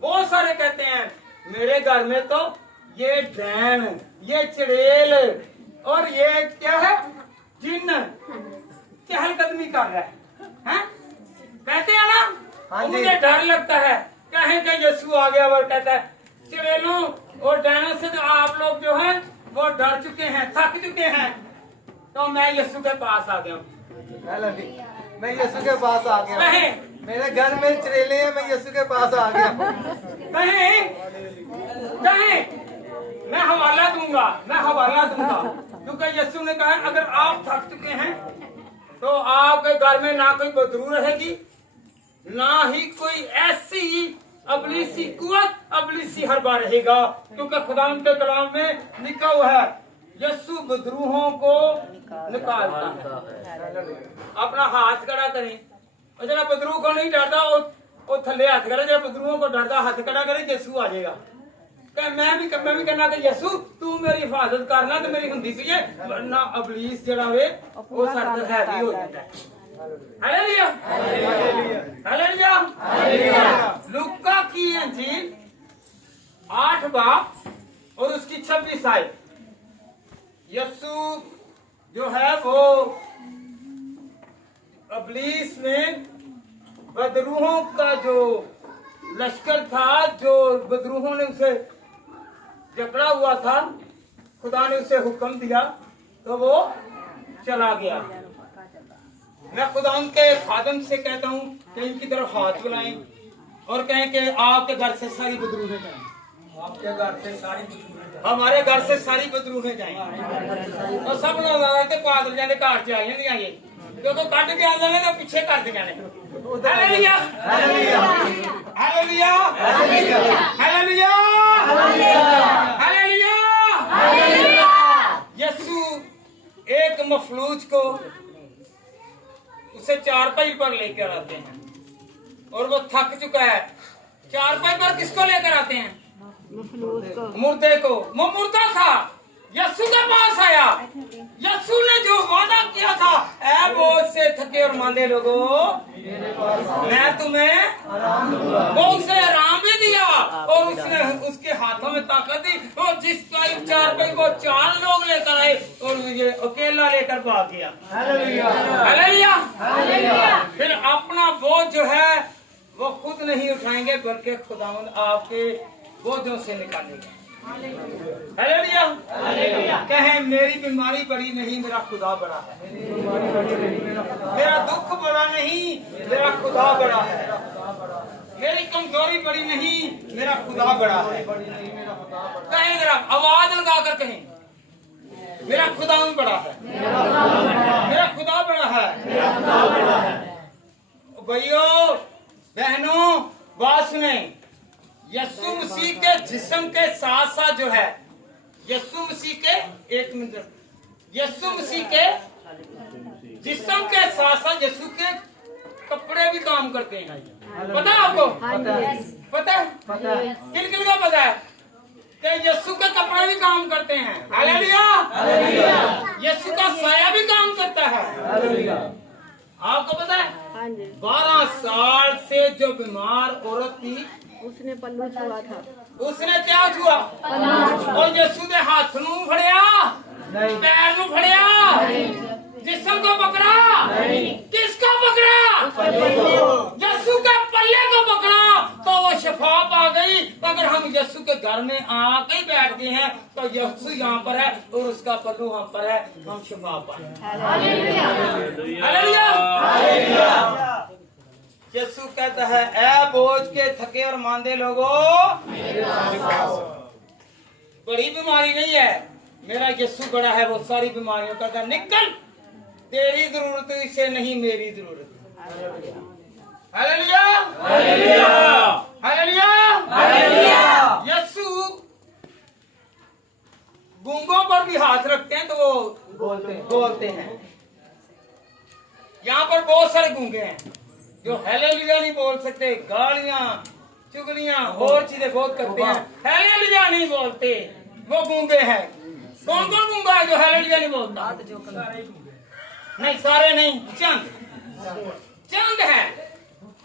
बहुत सारे कहते हैं मेरे घर में तो ये डैन, ये चड़ेल और ये क्या है, जिन्न चहलकदमी कर रहा है? कहते हैं ना, हाँ जी। मुझे डर लगता है, कहें कि यीशु आ गया, और कहता है चड़ेलों और डैनों से तो आप लोग जो है वो डर चुके हैं, थक चुके हैं, तो मैं यीशु के पास आ गया हूँ। हालेलुया। मैं यीशु के पास आ गया। कहें, मेरे घर में चरेले हैं, मैं यीशु के पास आ गया। कहें, मैं हवाला दूंगा, मैं हवाला दूंगा, क्योंकि यीशु ने कहा अगर आप थक चुके हैं तो आपके घर में ना कोई बदबू रहेगी, ना ही कोई ऐसी अबलीसी कुव्वत, अबलीसी हरबा रहेगा, क्योंकि खुदा के कलाम में लिखा हुआ है यीशु बदरूहों को निकालता है। अपना हाथ खड़ा करें, और जरा बदरूह को नहीं डरता वो थले हाथ करे, जरा बदरूहों को डरता हाथ खड़ा करे, यीशु आ जाएगा। मैं भी कहना कि यीशु तू मेरी हिफाजत करना तो मेरी हुंदी पई है, वरना अबलीस जरा वे वो सर है भी हो जाता है। Hallelujah hallelujah hallelujah. लूका की इंजील 8 बाब और उसकी 26 आयत। यीशु जो है वो अबलीस में बदरूहों का जो लश्कर था, जो बदरूहों ने उसे जकड़ा हुआ था, खुदा ने उसे हुक्म दिया तो वो चला गया। मैं खुदा के खादम से कहता हूँ कि इनकी तरफ हाथ बुलाएं और कहें कि आपके घर से सारी बदरूहें जाएं, आपके घर से सारी हमारे घर से सारी बदरूहें जाएं, और सब लोग पागल जाने घर से आई नहीं आइए, क्योंकि कट के आ जाने तो पीछे कर दे जाने। Hallelujah hallelujah hallelujah hallelujah hallelujah. Yeshu एक मफलूज को उसे चारपाई पर लेकर आते हैं, और वो थक चुका है। चारपाई पर किसको लेकर आते हैं? मुर्दे को। वो मुर्दा था, यीशु के पास आया। यीशु ने जो वादा किया था, ऐ बोझ से थके और मांदे लोगों, मैं तुम्हें, वो उसे आराम भी दिया, और उसने उसके हाथों में ताकत दी, और जिस चारपाई को 4 लोग लेकर आए और ये अकेला लेकर भाग गया। Hallelujah hallelujah. फिर अपना बोझ जो है वो खुद नहीं उठाएंगे, बल्कि खुदावंद आपके बोझों से निकालेगा। Hallelujah hallelujah. कहें मेरी बीमारी बड़ी नहीं, मेरा खुदा बड़ा है। मेरा दुख बड़ा नहीं, मेरा खुदा बड़ा है। मेरी कमजोरी बड़ी नहीं, मेरा खुदा बड़ा है। कहें जरा आवाज लगाकर कहें, मेरा खुदा बड़ा है, मेरा खुदा बड़ा है। भाइयों बहनों बात सुने, यीशु मसीह के जिस्म के साथ साथ जो है, यीशु मसीह के, एक मिनट, यीशु मसीह के जिस्म के साथ साथ यीशु के कपड़े भी काम करते हैं। पता है आपको? पता है? किन किन को पता है कि यीशु के कपड़े भी काम करते हैं? Hallelujah hallelujah. यीशु का साया भी काम करता है। हालेलुया। आपको पता है 12 साल से जो बीमार औरत थी, उसने पल्लू छुआ था। उसने क्या छुआ? और यीशु के हाथ नू फड़िया, पैर नू फड़िया, जिस्म को पकड़ा, किसको पकड़ा? यीशु के पल्ले को पकड़ा, तो वो शिफा पा गई। अगर हम यीशु के घर में आके बैठ गए हैं तो यीशु यहाँ पर है और उसका पल्लू हम पर है, हम शिफा पाए। Hallelujah hallelujah. यीशु कहता है, ऐ बोझ के थके और मांदे लोगों, बड़ी बीमारी नहीं है, मेरा यीशु बड़ा है। वो सारी बीमारियों का निकल, तेरी जरूरत इसे नहीं, मेरी जरूरत। Hallelujah hallelujah hallelujah hallelujah. Yeshu गूंगों पर भी हाथ रखते हैं तो वो बोलते हैं। यहाँ पर बहुत सारे गूंगे हैं जो हालेलुया नहीं बोल सकते, गालियां चुगलियां और चीजें बहुत करते हैं, हालेलुया नहीं बोलते, वो गूंगे हैं। कौन कौन गूंगा है जो हालेलुया नहीं बोलता? नहीं, सारे नहीं, चंद है।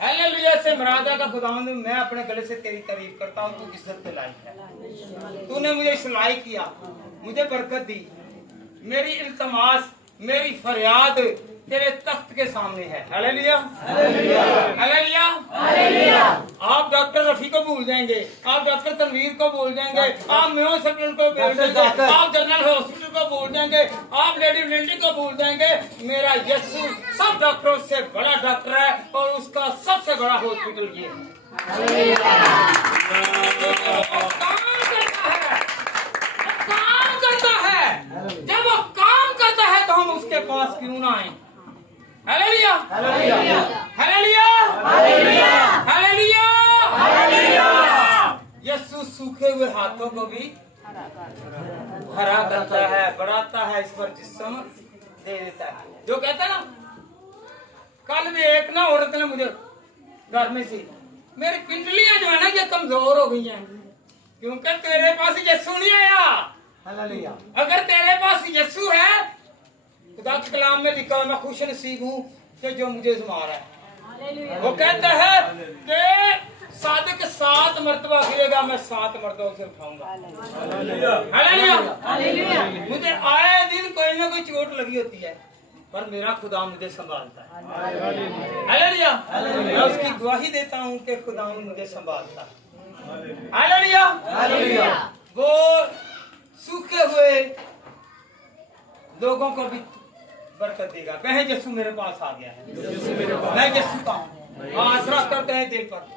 हालेलुया से मरादा का खुदावंद, मैं अपने गले से तेरी तारीफ करता हूँ, तू इज्जत के लायक है। तूने मुझे इस लायक किया, मुझे बरकत दी। मेरी इल्तमास, मेरी फरियाद तेरे तख्त के सामने है। Hallelujah hallelujah hallelujah hallelujah. आप डॉक्टर रफी को भूल जाएंगे, आप डॉक्टर तनवीर को भूल जाएंगे, आप मेयो हॉस्पिटल को भूल जाएंगे, आप जनरल हॉस्पिटल को भूल जाएंगे, आप लेडी ब्लिंडी को भूल जाएंगे। मेरा यीशु सब डॉक्टरों से बड़ा डॉक्टर है और उसका सबसे बड़ा हॉस्पिटल ये है। काम करता है। जब वो काम करता है तो हम उसके पास क्यों ना आए? Hallelujah hallelujah hallelujah hallelujah hallelujah. Yeshu सूखे हुए हाथों को भी हरा करता है, बढ़ाता है, इस पर जिस्म दे देता है। जो कहता है ना, कल भी एक ना औरत ने मुझे घर में से, मेरी पिंडलियां जो है ना ये कमजोर हो गई हैं, क्योंकि तेरे पास यीशु नहीं आया। हालेलुया। अगर तेरे पास यीशु है, खुदा के कलाम में लिखा है, मैं खुश नसीब हूँ कि जो मुझे संभाला है। वो कहता है कि सादिक 7 मर्तबा गिरेगा, मैं 7 मर्तबा से उठाऊंगा। हालेलुया। मुझे आए दिन कोई ना कोई चोट लगी होती है, पर मेरा खुदा मुझे संभालता है। हालेलुया। मैं उसकी गवाही देता हूँ कि खुदा मुझे संभालता है। हालेलुया। वो सूखे हुए लोगों को भी बरकत देगा। कहे यीशु मेरे पास आ गया है, मैं यीशु का हूँ। आसरा करते हैं दिल पर,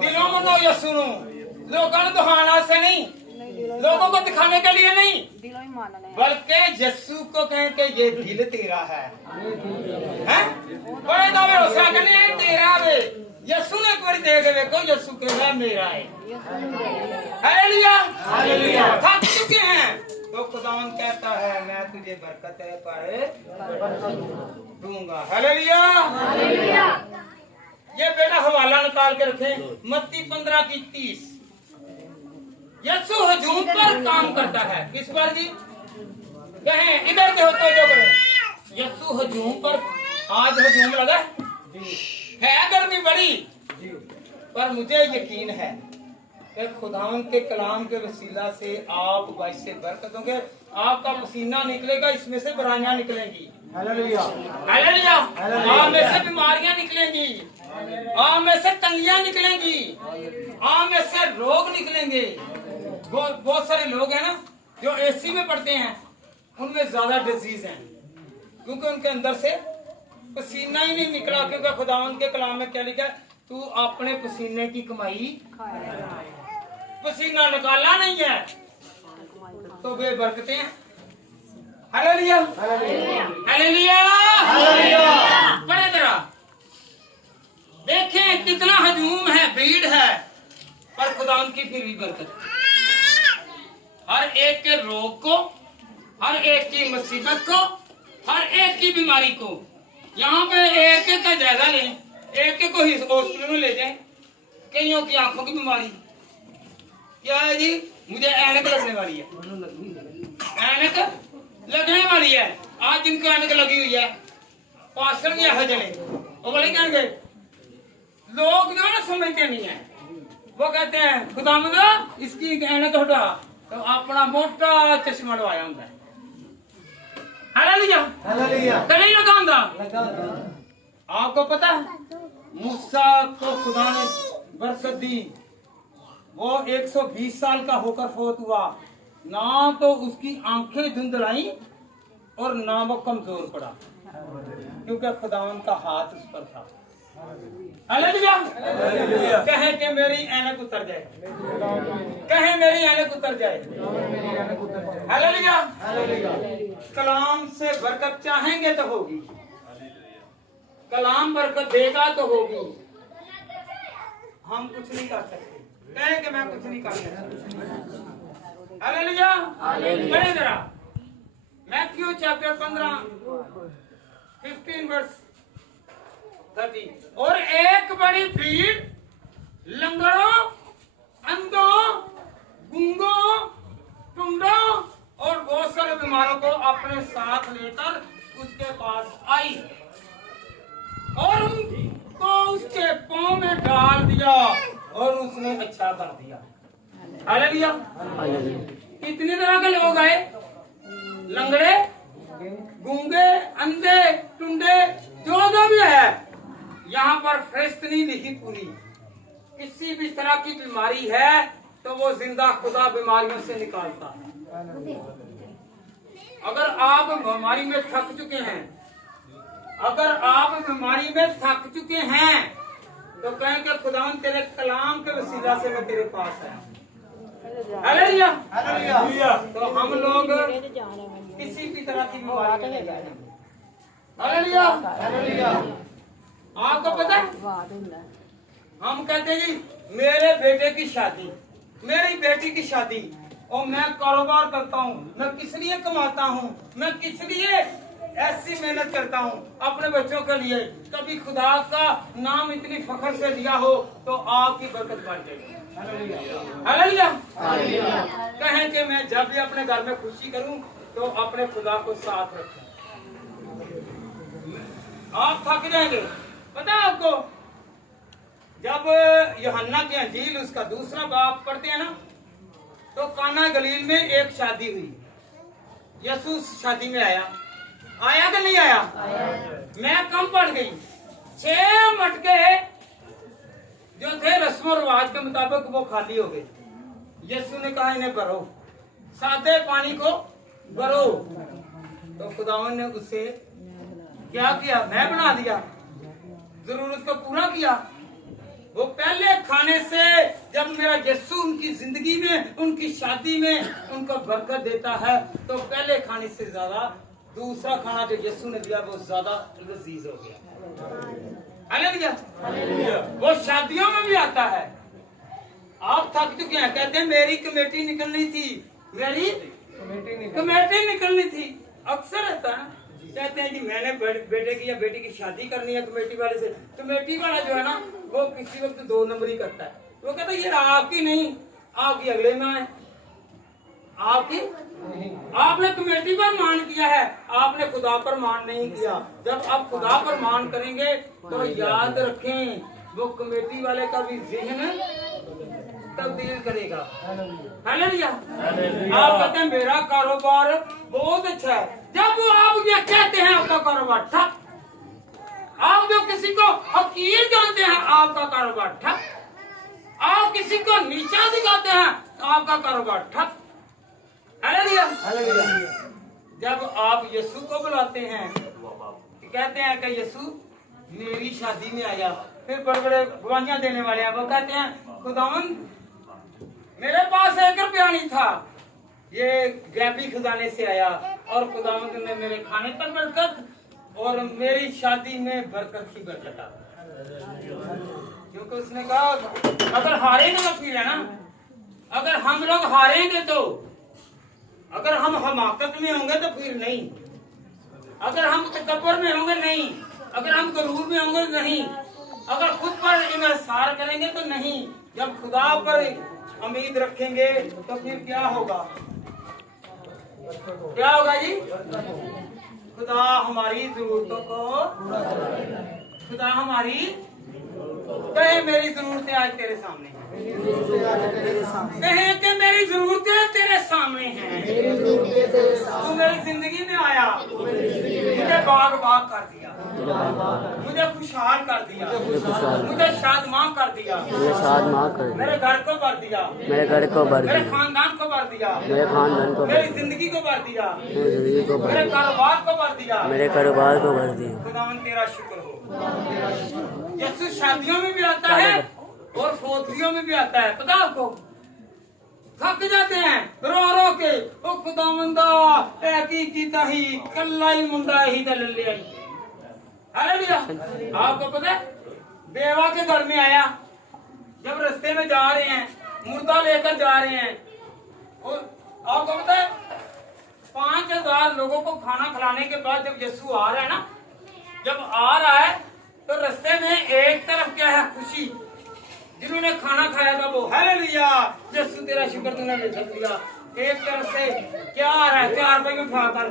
दिलों में तो यीशु नो, लोगों ने दिखाना से नहीं, लोगों को दिखाने के लिए नहीं, बल्कि यीशु को कहें कि ये दिल तेरा है। बड़े दावे हौसला करने हैं तेरा वे, यीशु ने एक बार देख देखो, यीशु कह मेरा है। हालेलुया। थक चुके हैं तो खुदावन कहता है मैं तुझे बरकत पर दूंगा। हालेलुया। ये बेटा हवाला निकाल के रखे, मत्ती 15:30। यीशु हजूम पर काम करता है। किस पर जी? कहें इधर के होते जो करें। यीशु हजूम पर, आज हजूम लगा है गर्मी बड़ी, पर मुझे यकीन है कि खुदावन के कलाम के वसीला से आप वैसे बरकत होंगे, आपका पसीना निकलेगा, इसमें से बुराइयां निकलेंगी। हालेलुया। आप में से बीमारियां निकलेंगी, आप में से तंगियां निकलेंगी, आप में से रोग निकलेंगे। बहुत सारे लोग हैं ना जो एसी में पड़ते हैं, उनमें ज्यादा डिजीज हैं, क्योंकि उनके अंदर से पसीना ही नहीं निकला। क्योंकि खुदावन के कलाम में क्या लिखा है? तू अपने पसीने की कमाई, पसीना निकाला नहीं है तो वे बरकतें हैं। हालेलुया। बड़े तरह देखें कितना हजूम है, भीड़ है, पर खुदावन की फिर भी बरकत। हर एक के रोग को, हर एक की मुसीबत को, हर एक की बीमारी को, यहाँ पे एक एक का जायजा लें, एक एक को हॉस्पिटल में ले जाएं। कईयों की आंखों की बीमारी क्या है जी? मुझे ऐनक लगने वाली है, ऐनक लगने वाली है। आज जिनको ऐनक लगी हुई है, पास्टर भी ऐसा चले, वो बोले कहेंगे, लोग जो ना समझते नहीं है, वो कहते हैं खुदावंदा इसकी ऐनक हटा, तो अपना मोटा चश्मा लगाया होता है। हालेलुया। कहीं लगा होता। आपको पता है मूसा को खुदा ने बरकत दी, वो 120 साल का होकर फौत हुआ, ना तो उसकी आंखें धुंधलाई और ना वो कमजोर पड़ा, क्योंकि खुदावन का हाथ उस पर था। हालेलुया। कहे कि मेरी ऐनक उतर जाए, कहे मेरी ऐनक उतर जाए। हालेलुया। कलाम से बरकत चाहेंगे तो होगी, कलाम बरकत देगा तो होगी। हम कुछ नहीं कर सकते, कहे कि मैं कुछ नहीं कर सकता। हालेलुया। बड़े जरा मैथ्यू चैप्टर 15:30। और एक बड़ी भीड़ लंगड़ों, अंधों, गूंगों, टुंडों और बहुत सारे बीमारों को अपने साथ लेकर उसके पास आई और उनको उसके पांव में डाल दिया और उसने अच्छा कर दिया। हालेलुया। कितनी तरह के लोग आए? लंगड़े, गूंगे, अंधे, टुंडे, जो भी है। यहाँ पर फरिश्त नहीं लिखी पूरी। किसी भी तरह की बीमारी है तो वो जिंदा खुदा बीमारियों से निकालता है। अगर आप बीमारी में थक चुके हैं, अगर आप बीमारी में थक चुके हैं तो कहें कि खुदावन तेरे कलाम के वसीला से मैं तेरे पास आया। हालेलुया। तो हम लोग किसी भी तरह की बीमारी में नहीं जाएंगे। हालेलुया। आपको पता है हम कहते हैं जी मेरे बेटे की शादी, मेरी बेटी की शादी, और मैं कारोबार करता हूँ, मैं किस लिए कमाता हूँ, मैं किस लिए ऐसी मेहनत करता हूँ अपने बच्चों के लिए। कभी खुदा का नाम इतनी फख्र से लिया हो तो आपकी बरकत बढ़ जाएगी। हालेलुया। कहें कि मैं जब भी अपने घर में खुशी करूं तो अपने खुदा को साथ रखें। आप थक जाएंगे। पता है आपको, जब यूहन्ना की अंजील उसका दूसरा बाब पढ़ते हैं ना, तो काना गलील में एक शादी हुई। यीशु शादी में आया कि नहीं आया? मैं कम पड़ गई। 6 मटके जो थे रस्म रिवाज के मुताबिक वो खाली हो गए। यीशु ने कहा इन्हें भरो, सादे पानी को भरो। तो खुदावन ने उससे क्या किया? मैं बना दिया, जरूरत को पूरा किया। वो पहले खाने से जब मेरा यीशु उनकी जिंदगी में, उनकी शादी में उनको बरकत देता है, तो पहले खाने से ज्यादा दूसरा खाना जो यीशु ने दिया वो ज्यादा लजीज हो गया। हालेलुया। वो शादियों में भी आता है। आप थक चुके हैं, कहते हैं मेरी कमेटी निकलनी थी, मेरी कमेटी निकलनी थी। अक्सर रहता है, कहते हैं जी मैंने बेटे की या बेटी की शादी करनी है कमेटी वाले से। कमेटी वाला जो है ना वो किसी वक्त 2 नंबर ही करता है। वो कहता है ये आपकी नहीं, आपकी अगले में है, आपकी आपने कमेटी पर मान किया है, आपने खुदा पर मान नहीं किया। जब आप खुदा पर मान करेंगे तो याद रखें वो कमेटी वाले का भी ज़हन तब्दील करेगा। हालेलुया। आप कहते हैं मेरा कारोबार बहुत अच्छा है। जब वो आप ये कहते हैं आपका कारोबार ठप, आप जो किसी को हकीर जानते हैं आपका कारोबार ठप, आप किसी को नीचा दिखाते हैं आपका कारोबार ठप। हालेलुया। जब आप यीशु को बुलाते हैं, कहते हैं कि यीशु मेरी शादी में आया, फिर बड़े बड़े गवाहियां देने वाले हैं, वो कहते हैं खुदावंद मेरे पास 1 रुपया नहीं था, ये गैबी खजाने से आया और खुदावंद ने मेरे खाने पर बरकत और मेरी शादी में बरकत ही बरकत आ। क्योंकि उसने कहा अगर हारेंगे तो फिर है ना, अगर हम लोग हारेंगे तो, अगर हम हमाकत में होंगे तो फिर नहीं, अगर हम तकब्बुर में होंगे नहीं, अगर हम गरूर में होंगे नहीं, अगर खुद पर इन्हिसार करेंगे तो नहीं। जब खुदा पर उम्मीद रखेंगे तो फिर क्या होगा? क्या होगा जी? खुदा हमारी जरूरतों को, खुदा हमारी, कहे मेरी जरूरतें आज तेरे सामने हैं, कहे कि मेरी जरूरतें तेरे सामने हैं। तू मेरी जिंदगी में आया, मुझे बाग कर दिया, मुझे खुशहाल कर दिया, मुझे शादमां कर दिया, मेरे घर को भर दिया, मेरे खानदान को भर दिया, मेरी जिंदगी को भर दिया, मेरे कारोबार को भर दिया, खुदावन तेरा शुक्र हो। यीशु शादियों में भी आता है और फोतलियों में भी आता है। पता आपको, थक जाते हैं रो रो के, ओ खुदावंदा ऐ की कीता ही कल्ला ही मुंडा ही ते ले आई। हालेलुया। आपको पता है बेवा के घर में आया, जब रास्ते में जा रहे हैं, मुर्दा लेकर जा रहे हैं, और आपको पता है 5000 लोगों को खाना खिलाने के बाद जब यीशु आ रहा है ना, जब आ रहा है तो रास्ते में एक तरफ क्या है खुशी, जिन्होंने खाना खाया था वो हालेलुया यीशु तेरा शुक्र तूने रिजक दिया। एक तरफ से क्या आ रहा है, 4 रुपए उठाकर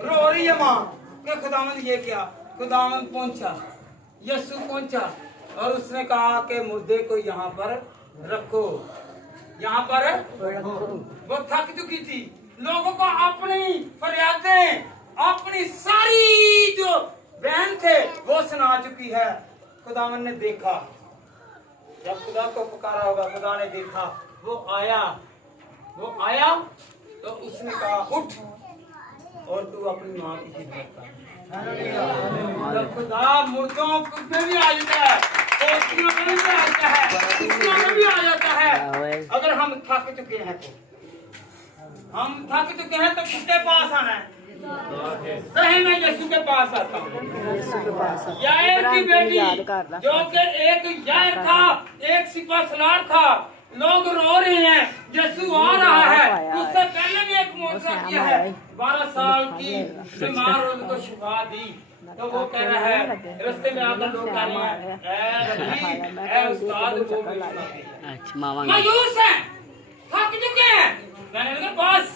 रो रही है माँ कि खुदावंद ये क्या। खुदावंद पहुंचा, यीशु पहुंचा और उसने कहा कि मुर्दे को यहाँ पर रखो, यहाँ पर वो थक चुकी थी, लोगों को अपनी फरियादें, अपनी सारी जो बहन थे वो सुना चुकी है। खुदावन ने देखा, जब खुदा को पुकारा होगा, खुदा ने देखा, वो आया तो उसने कहा उठ और तू अपनी माँ की खिदमत कर। जब खुदा मुर्दों में भी आ जाता है, पोस्तियों में भी आ जाता है, कुत्तियों में भी आ जाता है। अगर हम थक चुके हैं तो, हम थक चुके हैं तो किसके पास आना है? कहे मैं यीशु के पास आता हूँ। यायर की बेटी जो कि एक यायर था, एक सिपहसालार था, लोग रो रहे हैं, यीशु आ रहा है। उससे पहले भी एक मोर्चा किया है, 12 साल की बीमार उनको शिफा दी। तो वो कह रहा है, रास्ते में आकर लोग कह रहे हैं, ऐ रबी, ऐ उस्ताद, वो मायूस है, थक चुके हैं। मैंने कहा बस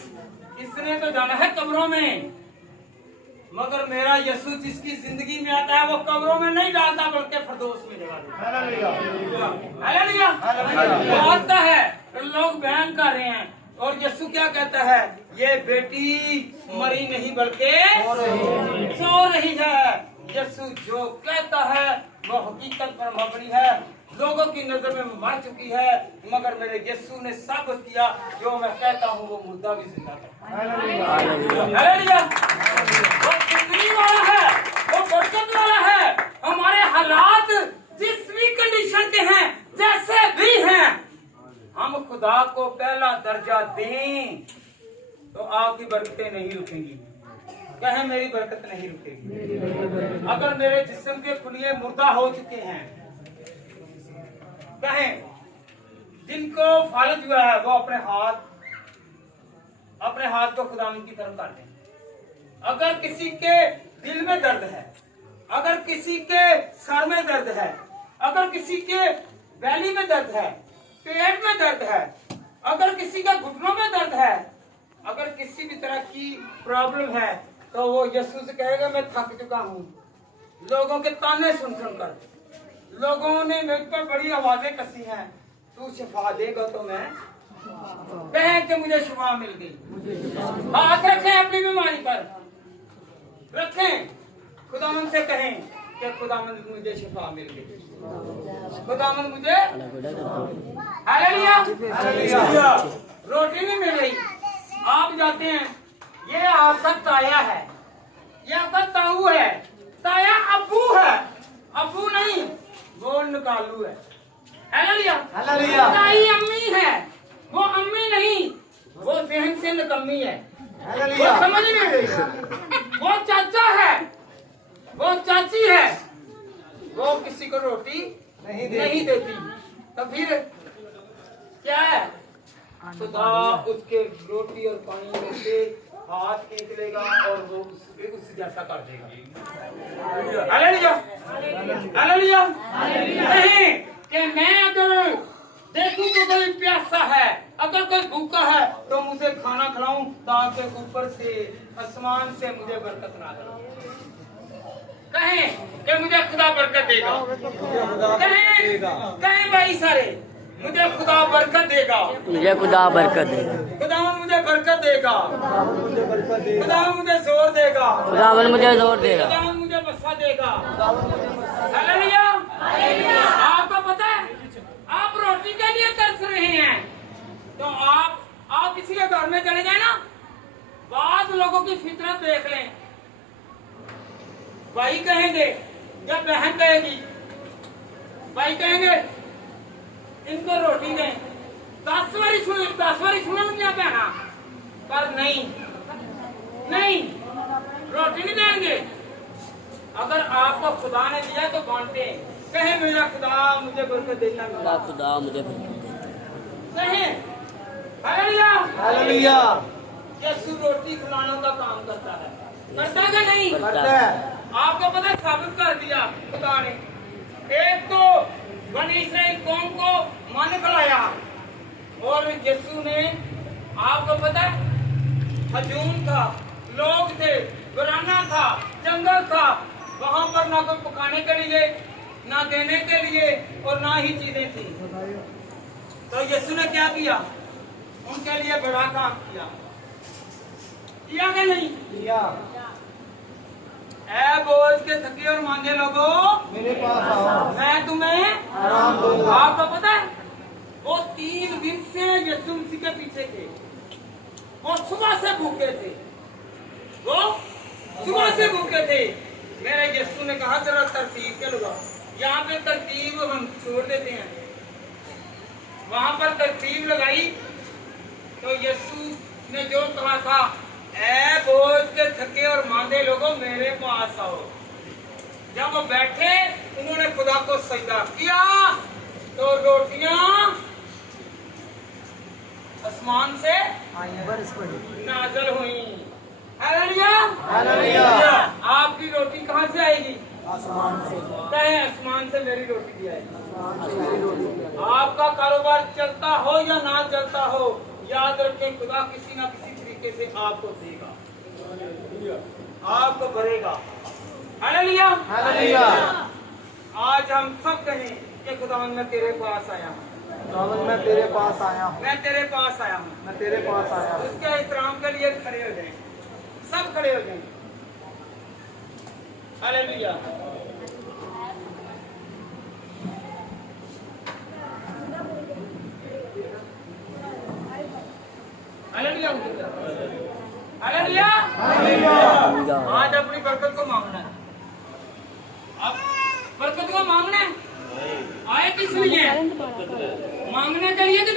इसने तो जाना है कब्रों में, मगर मेरा यीशु जिसकी जिंदगी में आता है वो कब्रों में नहीं डालता बल्कि फिरदौस में जगह वो आता है। लोग बयान कर रहे हैं और यीशु क्या कहता है, ये बेटी मरी नहीं बल्कि सो रही है। यीशु जो कहता है वो हकीकत पर मबनी है। लोगों की नजर में मर चुकी है, मगर मेरे यीशु ने साबित किया जो मैं कहता हूँ वो मुर्दा भी जिंदा है। वो जिंदगी वाला है, वो बरकत वाला है। हमारे हालात जिस भी कंडीशन के हैं, जैसे भी हैं, हम खुदा को पहला दर्जा दें तो आपकी बरकतें नहीं रुकेंगी। कहें मेरी बरकत नहीं रुकेगी। अगर मेरे जिस्म के खुलिए मुर्दा हो चुके हैं, कहें जिनको फालत हुआ है वो अपने हाथ को खुदा की तरफ कर दें। अगर किसी के दिल में दर्द है, अगर किसी के सर में दर्द है, अगर किसी के बैली में दर्द है, पेट में दर्द है, अगर किसी का घुटनों में दर्द है, अगर किसी भी तरह की प्रॉब्लम है, तो वो यीशु से कहेगा मैं थक चुका हूँ। लोगों के ताने सुन कर लोगों ने मेरे पर बड़ी आवाजें कसी हैं, तू शिफा देगा तो मैं कहें कि मुझे शिफा मिल गई। हाथ रखें अपनी बीमारी पर, रखें, खुदावंद से कहें कि खुदावंद मुझे शिफा मिल गई, खुदावंद मुझे हालेलुया। रोटी नहीं मिल रही, आप जाते हैं, ये आपका ताया है, ये आपका ताऊ है। ताया अब्बू है, अब्बू नहीं, वो निकालू है। हालेलुया। ताई अम्मी है, वो अम्मी नहीं, वो जहन से निकम्मी है, वो समझ नहीं रही। वो चाचा है, वो चाची है, वो किसी को रोटी नहीं देती। तो फिर क्या है, खुदा उसके रोटी और पानी में से हाथ खींच लेगा और वो उस जैसा कर देगा। Hallelujah, hallelujah. नहीं कि मैं अगर देखूं तो कोई प्यासा है, अगर कोई भूखा है तो मुझे खाना खिलाऊं ताकि ऊपर से आसमान से मुझे बरकत ना दे। कहें कि मुझे खुदा बरकत देगा, कहें भाई सारे मुझे खुदा बरकत देगा, मुझे खुदा बरकत देगा, खुदा मुझे बरकत देगा, खुदा मुझे जोर देगा, खुदा मुझे जोर देगा, खुदा मुझे बसा देगा। हालेलुया। आपको पता है आप रोटी के लिए तरस रहे हैं, तो आप किसी के घर में चले जाए ना, बाद लोगों की फितरत देख लें, भाई कहेंगे या बहन कहेगी, भाई कहेंगे इनको रोटी दें, 10 बारी सुन लिया बहना, पर नहीं रोटी नहीं देंगे। अगर आपको खुदा ने दिया तो बांटे, कहे मेरा खुदा मुझे बरकत देता है, खुदा मुझे बरकत देता है। कहे हालेलुया, हालेलुया। यीशु रोटी खिलाने का काम करता है, करता है नहीं? करता है। आपको पता साबित कर दिया खुदा ने। एक तो बनी इस्राएल कौम को मन खिलाया, और यीशु ने, आपको पता है हजूम था, लोग थे, वीराना था, जंगल था, वहां पर ना कोई पकाने के लिए, ना देने के लिए, और ना ही चीजें थी। तो यीशु ने क्या किया, उनके लिए बड़ा काम किया कि नहीं? किया। ऐ बोझ के थके और मांगे लोगों, मेरे पास आओ, मैं तुम्हें आराम दूंगा। आपको पता है वो 3 दिन से यीशु मसीह के पीछे थे, वो सुबह से भूखे थे, वो सुबह से भूखे थे। मेरे यीशु ने कहा जरा तरतीब के लगाओ, यहाँ पे तरतीब हम छोड़ देते हैं, वहां पर तरतीब लगाई। तो यीशु ने जो कहा था, ऐ बोझ के थके आंधे लोगों मेरे पास आओ। जब वो बैठे उन्होंने खुदा को सजदा किया तो रोटियां आसमान से नाज़िल हुई। Hallelujah hallelujah. आपकी रोटी कहाँ से आएगी? आसमान से। कहे आसमान से मेरी रोटी भी आएगी। आपका कारोबार चलता हो या ना चलता हो, याद रखें खुदा किसी ना किसी तरीके से आपको देगा, आपको भरेगा। Hallelujah hallelujah. आज हम सब कहें कि खुदावंद मैं तेरे पास आया हूँ, खुदावंद मैं तेरे पास आया हूँ, मैं तेरे पास आया हूँ, मैं तेरे पास आया हूँ। उसके एहतराम के लिए खड़े हो जाएं, सब खड़े हो जाएं। हालेलुया। Hallelujah hallelujah hallelujah. आज अपनी बरकत को मांगना है, अब बरकत को मांगना है। आए किस लिए? मांगने के लिए कि